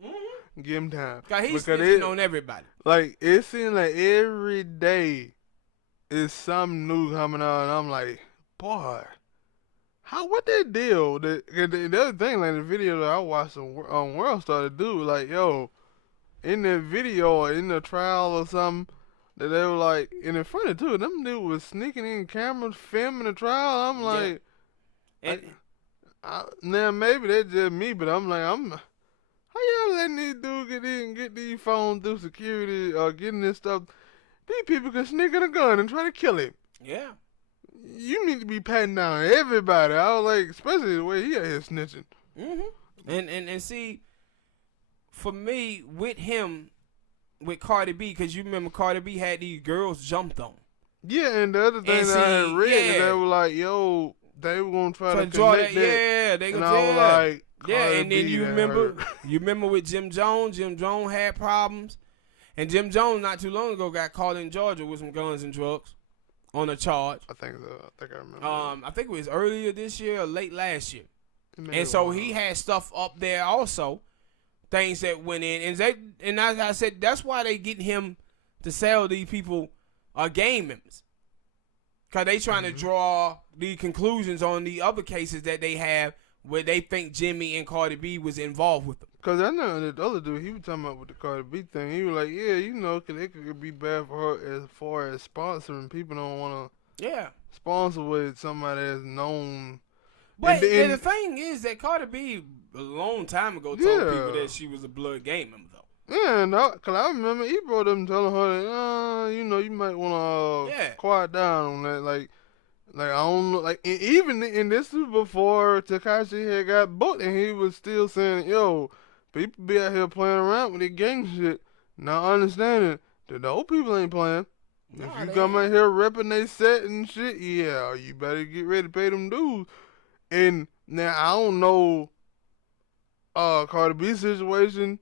Mm-hmm. Give him time. Cause he's snitching on everybody. Like, it seems like every day is something new coming out, and I'm like, boy, what that deal? The other thing, like the video that I watched on World Star to do, like, yo, in the video or in the trial or something, that they were like, and in front of too, them dudes was sneaking in cameras, filming the trial. I'm like, now maybe that's just me, but I'm like, how y'all letting these dudes get in and get these phones through security or getting this stuff? These people can sneak in a gun and try to kill him. Yeah. You need to be patting down everybody. I was like, especially the way he out here snitching. Mm-hmm. And see, for me, with Cardi B, because you remember Cardi B had these girls jumped on. Yeah, and the other thing that I had read is they were like, yo, they were going to try to connect that. Yeah, they and I was like, Yeah, Cardi and then B you that remember, hurt. you remember with Jim Jones. Jim Jones had problems, and Jim Jones not too long ago got caught in Georgia with some guns and drugs on a charge. I think so. I think I remember. I think it was earlier this year or late last year, It made and it so wild. he had stuff up there also, things that went in, and as I said, that's why they get him to sell these people game members, cause they trying to draw the conclusions on the other cases that they have where they think Jimmy and Cardi B was involved with them. Cause I know that other dude, he was talking about with the Cardi B thing. He was like, yeah, you know, cause it could be bad for her as far as sponsoring. People don't want Yeah. to sponsor with somebody that's known. But And then- the thing is that Cardi B a long time ago told Yeah. people that she was a blood game member, though. Yeah, cause I remember Ebro them telling her that, you know, you might want to Yeah. quiet down on that. Like I don't know, like and this was before Tekashi had got booked, and he was still saying, yo, people be out here playing around with their gang shit, not understanding that the old people ain't playing. Nah, If you they come ain't. out here repping they set and shit, yeah, you better get ready to pay them dues. And now I don't know Cardi B's situation,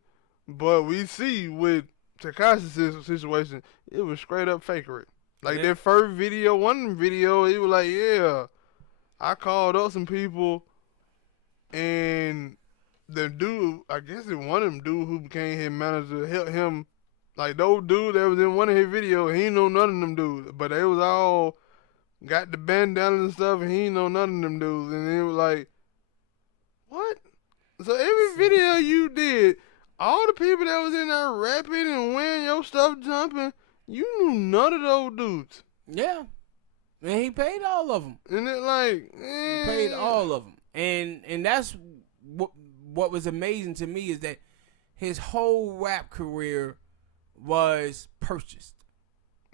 but we see with Tekashi's situation, it was straight up fakery. Like Yeah. that first video, one video, he was like, yeah, I called up some people, and the dude, I guess it one of them dude who became his manager, helped him. Like those dude that was in one of his videos, he ain't know none of them dudes, but they was all got the bandana and stuff, and he ain't know none of them dudes, and it was like, what? So every video you did, all the people that was in there rapping and wearing your stuff, jumping, you knew none of those dudes. Yeah. And he paid all of them. And it like, He paid all of them. And that's what was amazing to me is that his whole rap career was purchased.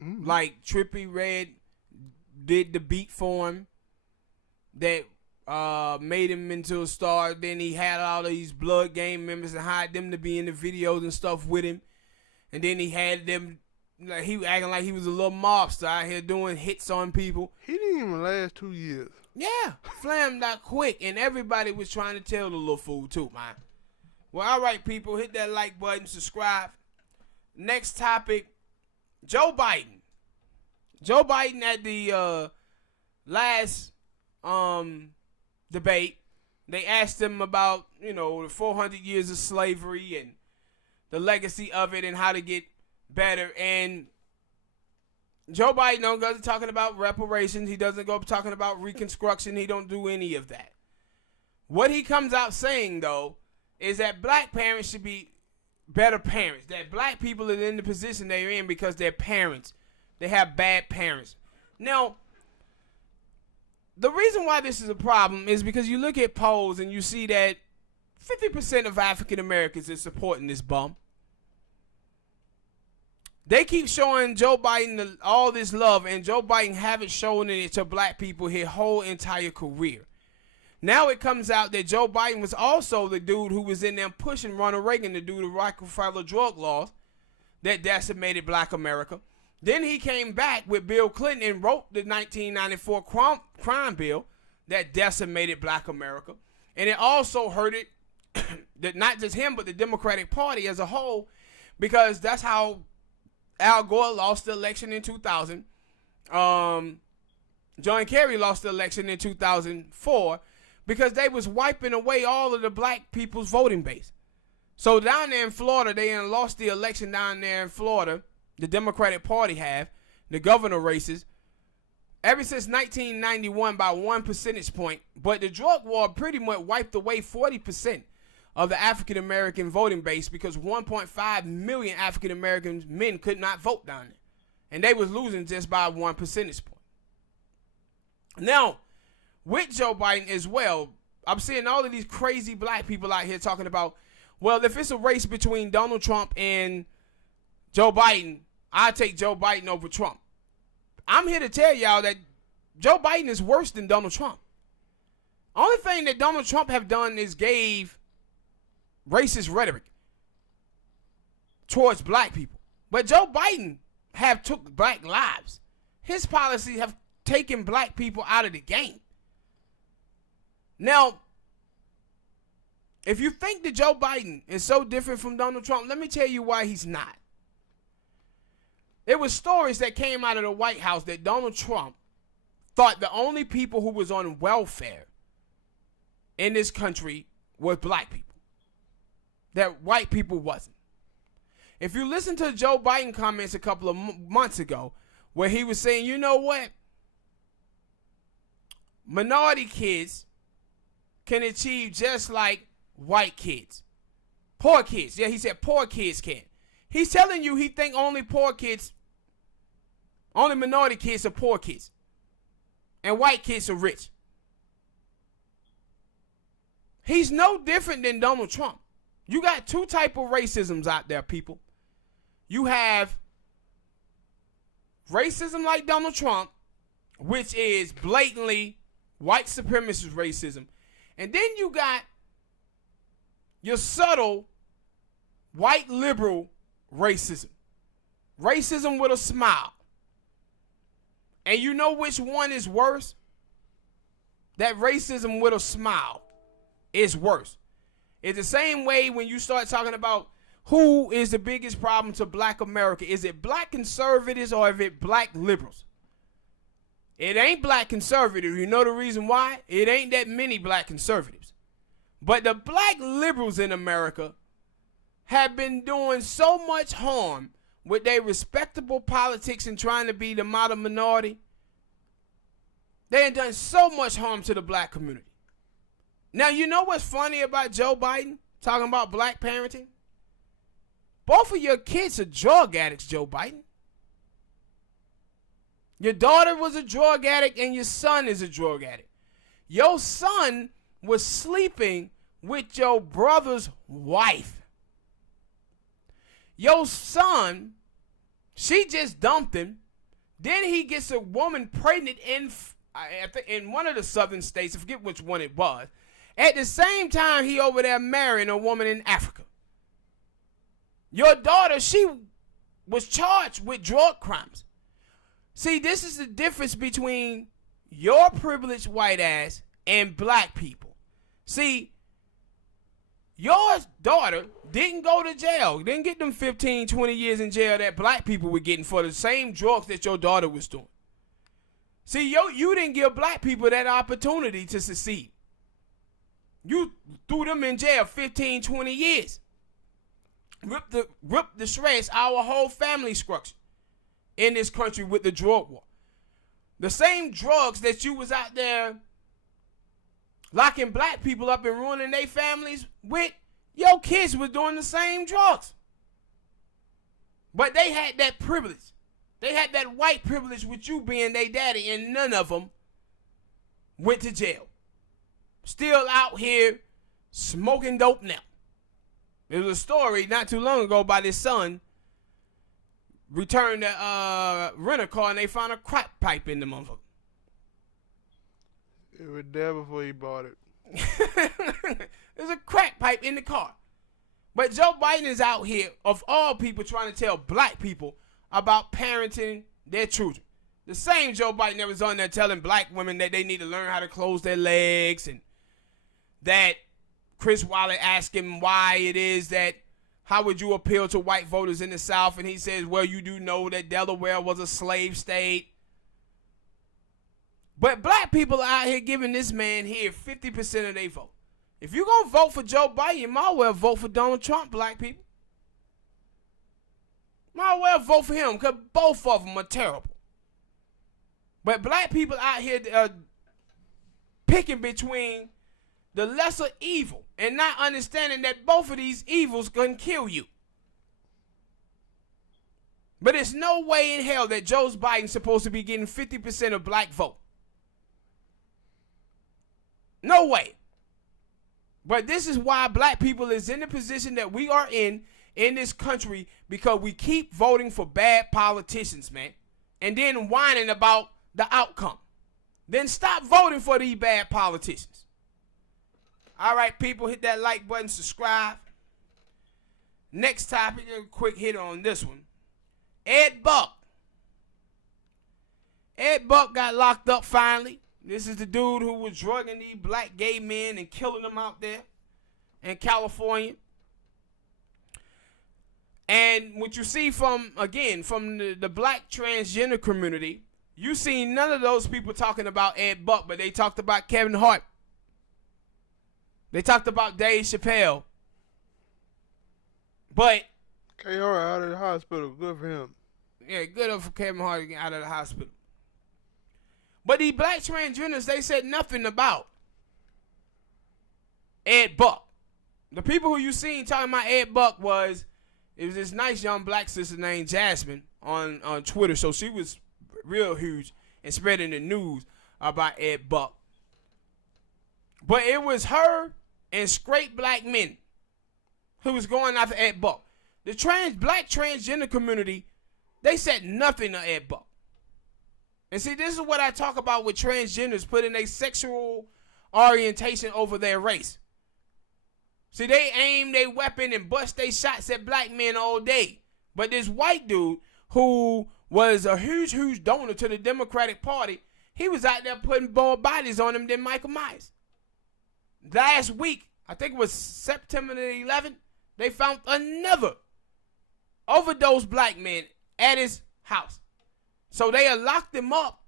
Mm-hmm. Like Trippie Redd did the beat for him that made him into a star. Then he had all of these blood game members and hired them to be in the videos and stuff with him. And then he had them, like he acting like he was a little mobster out here doing hits on people. He didn't even last 2 years. Yeah, flamed out quick, and everybody was trying to tell the little fool too, man. Well, all right, people, hit that like button, subscribe. Next topic, Joe Biden. Joe Biden at the last debate, they asked him about, you know, the 400 years of slavery and the legacy of it and how to get better. And Joe Biden don't go talking about reparations. He doesn't go talking about reconstruction. He don't do any of that. What he comes out saying, though, is that black parents should be better parents. That black people are in the position they're in because they're parents. They have bad parents. Now, the reason why this is a problem is because you look at polls and you see that 50% of African Americans is supporting this bum. They keep showing Joe Biden all this love, and Joe Biden haven't shown it to black people his whole entire career. Now it comes out that Joe Biden was also the dude who was in there pushing Ronald Reagan to do the Rockefeller drug laws that decimated black America. Then he came back with Bill Clinton and wrote the 1994 crime bill that decimated black America. And it also hurted not just him, but the Democratic Party as a whole, because that's how Al Gore lost the election in 2000. John Kerry lost the election in 2004 because they was wiping away all of the black people's voting base. So down there in Florida, they lost the election down there in Florida. The Democratic Party have the governor races ever since 1991 by 1 percentage point. But the drug war pretty much wiped away 40% of the African American voting base because 1.5 million African American men could not vote down there, and they was losing just by 1 percentage point. Now, with Joe Biden as well, I'm seeing all of these crazy black people out here talking about, well, if it's a race between Donald Trump and Joe Biden, I'll take Joe Biden over Trump. I'm here to tell y'all that Joe Biden is worse than Donald Trump. Only thing that Donald Trump have done is gave racist rhetoric towards black people. But Joe Biden have took black lives. His policies have taken black people out of the game. Now, if you think that Joe Biden is so different from Donald Trump, let me tell you why he's not. There was stories that came out of the White House that Donald Trump thought the only people who was on welfare in this country was black people. That white people wasn't. If you listen to Joe Biden comments a couple of months ago, where he was saying, you know what? Minority kids can achieve just like white kids. Poor kids. Yeah, he said poor kids can. He's telling you he think only minority kids are poor kids. And white kids are rich. He's no different than Donald Trump. You got two type of racisms out there, people. You have racism like Donald Trump, which is blatantly white supremacist racism. And then you got your subtle white liberal racism. Racism with a smile. And you know which one is worse? That racism with a smile is worse. It's the same way when you start talking about who is the biggest problem to black America. Is it black conservatives or is it black liberals? It ain't black conservatives. You know the reason why? It ain't that many black conservatives. But the black liberals in America have been doing so much harm with their respectable politics and trying to be the model minority. They have done so much harm to the black community. Now, you know what's funny about Joe Biden talking about black parenting? Both of your kids are drug addicts, Joe Biden. Your daughter was a drug addict and your son is a drug addict. Your son was sleeping with your brother's wife. Your son, she just dumped him. Then he gets a woman pregnant in one of the southern states. I forget which one it was. At the same time, he over there marrying a woman in Africa. Your daughter, she was charged with drug crimes. See, this is the difference between your privileged white ass and black people. See, your daughter didn't go to jail. Didn't get them 15, 20 years in jail that black people were getting for the same drugs that your daughter was doing. See, you didn't give black people that opportunity to succeed. You threw them in jail 15, 20 years. Ripped the shreds our whole family structure in this country with the drug war. The same drugs that you was out there locking black people up and ruining their families with, your kids was doing the same drugs. But they had that privilege. They had that white privilege with you being their daddy, and none of them went to jail. Still out here smoking dope now. There was a story not too long ago about his son returned a rental car and they found a crack pipe in the motherfucker. It was there before he bought it. There's a crack pipe in the car. But Joe Biden is out here, of all people, trying to tell black people about parenting their children. The same Joe Biden that was on there telling black women that they need to learn how to close their legs, and that Chris Wiley asked him why it is that, how would you appeal to white voters in the South? And he says, well, you do know that Delaware was a slave state. But black people are out here giving this man here 50% of their vote. If you're going to vote for Joe Biden, you might well vote for Donald Trump, black people. Might well vote for him, because both of them are terrible. But black people out here are picking between the lesser evil and not understanding that both of these evils can kill you. But there's no way in hell that Joe Biden's supposed to be getting 50% of black vote. No way. But this is why black people is in the position that we are in this country, because we keep voting for bad politicians, man, and then whining about the outcome. Then stop voting for these bad politicians. All right, people, hit that like button, subscribe. Next topic, a quick hit on this one. Ed Buck. Ed Buck got locked up finally. This is the dude who was drugging these black gay men and killing them out there. in California. And what you see from the black transgender community, you see none of those people talking about Ed Buck, but they talked about Kevin Hart. They talked about Dave Chappelle. But K Hart out of the hospital, good for him. yeah, good for Kevin Hart getting out of the hospital. But these black transgenders, they said nothing about Ed Buck. The people who you seen talking about Ed Buck was this nice young black sister named Jasmine on Twitter. So she was real huge and spreading the news about Ed Buck. But it was her and straight black men who was going after Ed Buck. The black transgender community, they said nothing to Ed Buck. And see, this is what I talk about with transgenders putting their sexual orientation over their race. See, they aim their weapon and bust their shots at black men all day. But this white dude who was a huge donor to the Democratic Party, he was out there putting more bodies on him than Michael Myers. Last week, I think it was September the 11th, they found another overdosed black man at his house. So they had locked him up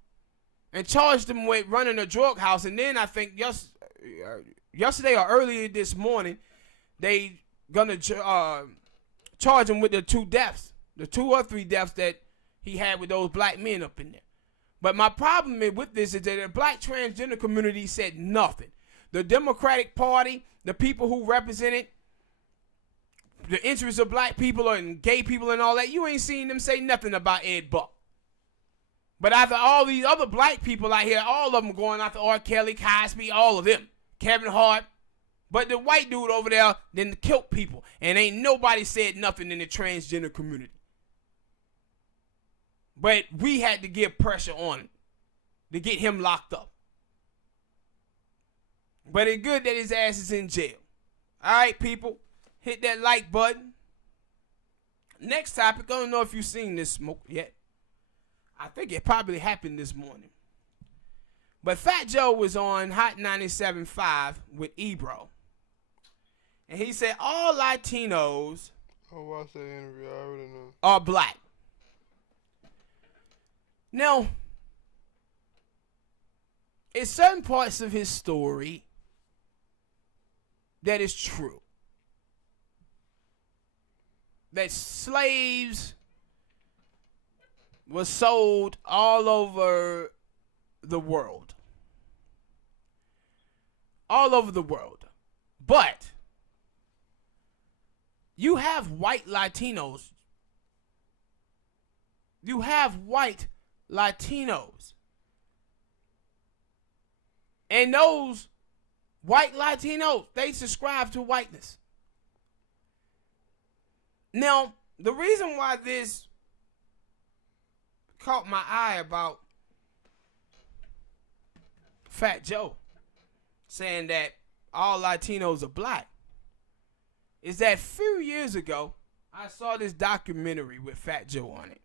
and charged him with running a drug house. And then I think yesterday or earlier this morning, they gonna charge him with the 2 deaths, the 2 or 3 deaths that he had with those black men up in there. But my problem with this is that the black transgender community said nothing. The Democratic Party, the people who represented the interests of black people and gay people and all that, you ain't seen them say nothing about Ed Buck. But after all these other black people out here, all of them going after R. Kelly, Cosby, all of them, Kevin Hart. But the white dude over there then killed people. And ain't nobody said nothing in the transgender community. But we had to give pressure on him to get him locked up. But it's good that his ass is in jail. All right, people. Hit that like button. Next topic. I don't know if you've seen this smoke yet. I think it probably happened this morning. But Fat Joe was on Hot 97.5 with Ebro. And he said all Latinos I watched that interview. I already know. are black. Now, in certain parts of his story, that is true. That slaves were sold all over the world. All over the world. But you have white Latinos. You have white Latinos. And those white Latinos, they subscribe to whiteness. Now, the reason why this caught my eye about Fat Joe saying that all Latinos are black is that a few years ago, I saw this documentary with Fat Joe on it.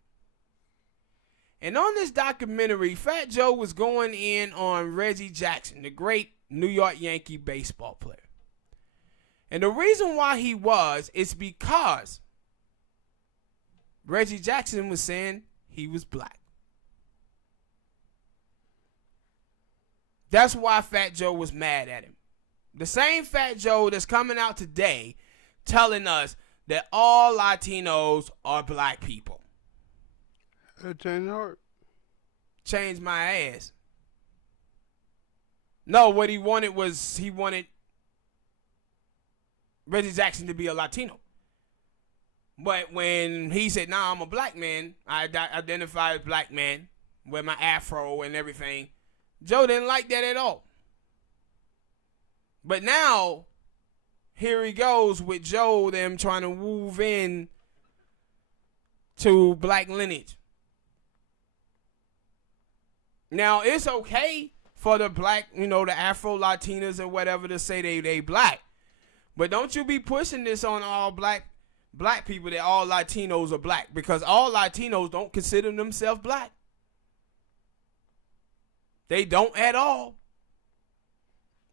And on this documentary, Fat Joe was going in on Reggie Jackson, the great New York Yankee baseball player. And the reason why he was is because Reggie Jackson was saying he was black. That's why Fat Joe was mad at him. The same Fat Joe that's coming out today telling us that all Latinos are black people. That changed heart. Changed my ass. No, what he wanted was he wanted Reggie Jackson to be a Latino. But when he said, nah, I'm a black man, I identify as black man with my afro and everything, Joe didn't like that at all. But now, here he goes with Joe, them trying to move in to black lineage. Now, it's okay for the black, the Afro-Latinas or whatever to say they black. But don't you be pushing this on all black people that all Latinos are black, because all Latinos don't consider themselves black. They don't at all.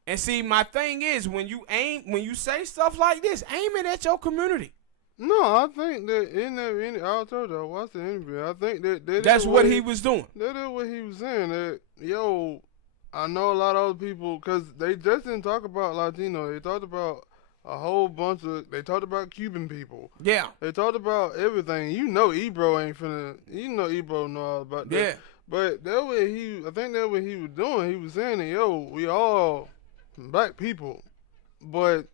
And see, my thing is when you say stuff like this, aim it at your community. No, I think that I told you I watched the interview. I think that's what he was doing. That is what he was saying. That I know a lot of other people because they just didn't talk about Latino. They talked about a whole bunch of. They talked about Cuban people. Yeah. They talked about everything. Ebro ain't finna. Ebro know all about that. Yeah. But I think that's what he was doing. He was saying that we all black people, but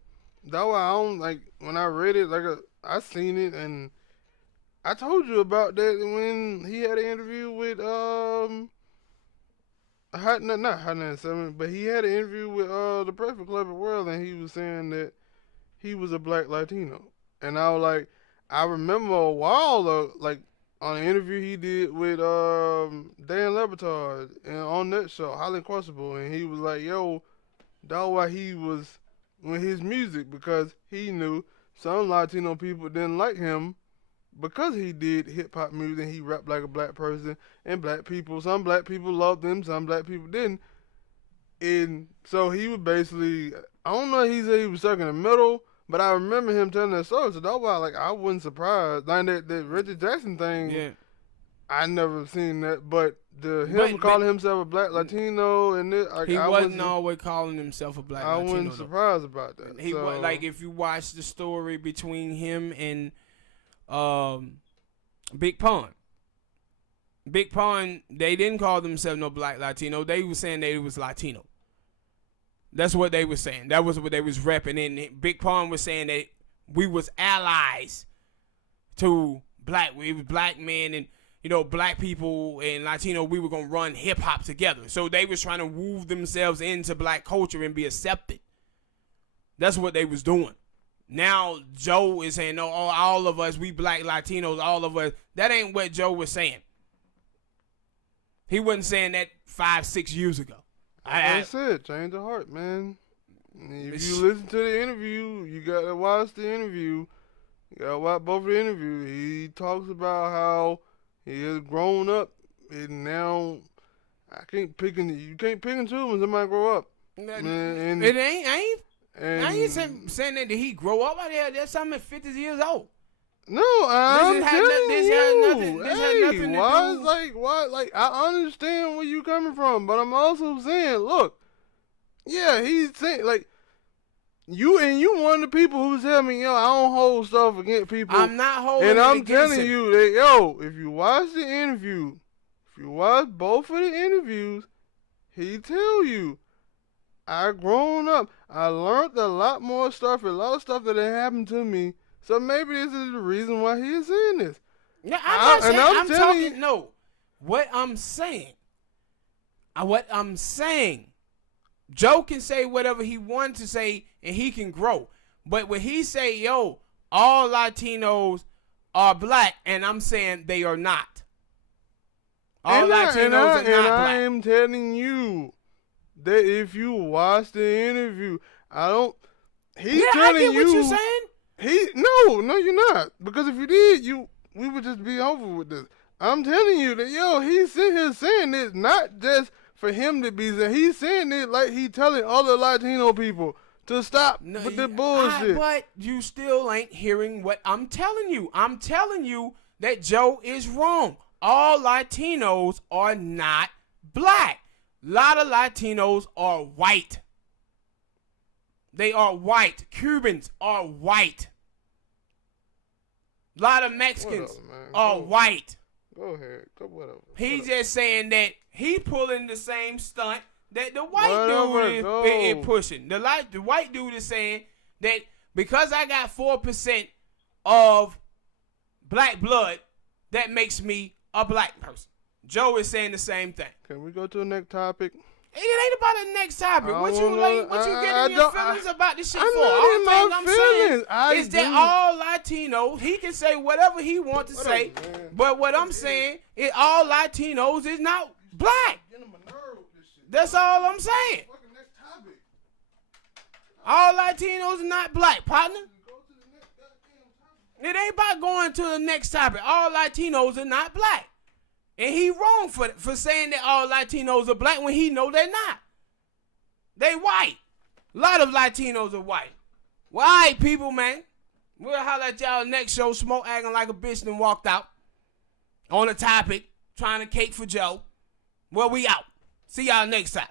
that's why I don't like when I read it. I seen it and I told you about that when he had an interview with not Hot 97, but he had an interview with the Breakfast Club at World, and he was saying that he was a black Latino, and I was like, I remember a while though, like on an interview he did with Dan Lebertard and on that show, Highland Crucible, and he was like, that's why he was with his music because he knew some Latino people didn't like him because he did hip-hop music and he rapped like a black person, and some black people loved him, some black people didn't. And so he was basically, I don't know if he said he was stuck in the middle, but I remember him telling that story, so that's why I wasn't surprised. Like that Richard Jackson thing, yeah. I never seen that, but calling himself a black Latino and this, he wasn't always calling himself a black Latino. I wasn't surprised about that. He was like, if you watch the story between him and Big Pun, they didn't call themselves no black Latino. They were saying they was Latino. That's what they were saying. That was what they was repping. And Big Pun was saying that we was allies to we was black men and black people and Latino, we were going to run hip-hop together. So they was trying to woo themselves into black culture and be accepted. That's what they was doing. Now Joe is saying, no, all of us, we black Latinos, all of us. That ain't what Joe was saying. He wasn't saying that 5-6 years ago. I said, change of heart, man. If you listen to the interview, you got to watch the interview. You got to watch both of the interviews. He talks about how he has grown up, and now you can't pick and choose when somebody grow up. And it ain't. I ain't saying that he grow up out there. That's something 50 years old. No, I'm telling you. This has nothing to do. Like, I understand where you coming from, but I'm also saying, look, yeah, he's saying, like, you one of the people who tell me, I don't hold stuff against people. I'm not holding and it I'm against telling him. you that, if you watch the interview, if you watch both of the interviews, he tell you, I grown up. I learned a lot more stuff, a lot of stuff that had happened to me. So maybe this is the reason why he is saying this. Yeah, I'm talking. No, what I'm saying, Joe can say whatever he wants to say, and he can grow. But when he say, all Latinos are black, and I'm saying they are not. All Latinos are not black. I am telling you that if you watch the interview, he's telling you. I get what you're saying. No, you're not. Because if you did, we would just be over with this. I'm telling you that, he's sitting here saying this not just for him to be saying. He's saying it like he's telling other Latino people to stop with the bullshit. But you still ain't hearing what I'm telling you. I'm telling you that Joe is wrong. All Latinos are not black. A lot of Latinos are white. They are white. Cubans are white. A lot of Mexicans are white. Go ahead. Whatever. He's just saying that he pulling the same stunt that the white dude is pushing. The white dude is saying that because I got 4% of black blood, that makes me a black person. Joe is saying the same thing. Can we go to the next topic? It ain't about the next topic. What you getting your feelings about this shit for? I'm saying is that all Latinos, he can say whatever he wants to say, but what I'm saying is all Latinos is not black. That's all I'm saying. All Latinos are not black, partner. It ain't about going to the next topic. All Latinos are not black. And he wrong for saying that all Latinos are black when he know they're not. They white. A lot of Latinos are white. Well, all right, people, man. We'll holler at y'all next show. Smoke acting like a bitch and walked out on the topic, trying to cake for Joe. Well, we out. See y'all next time.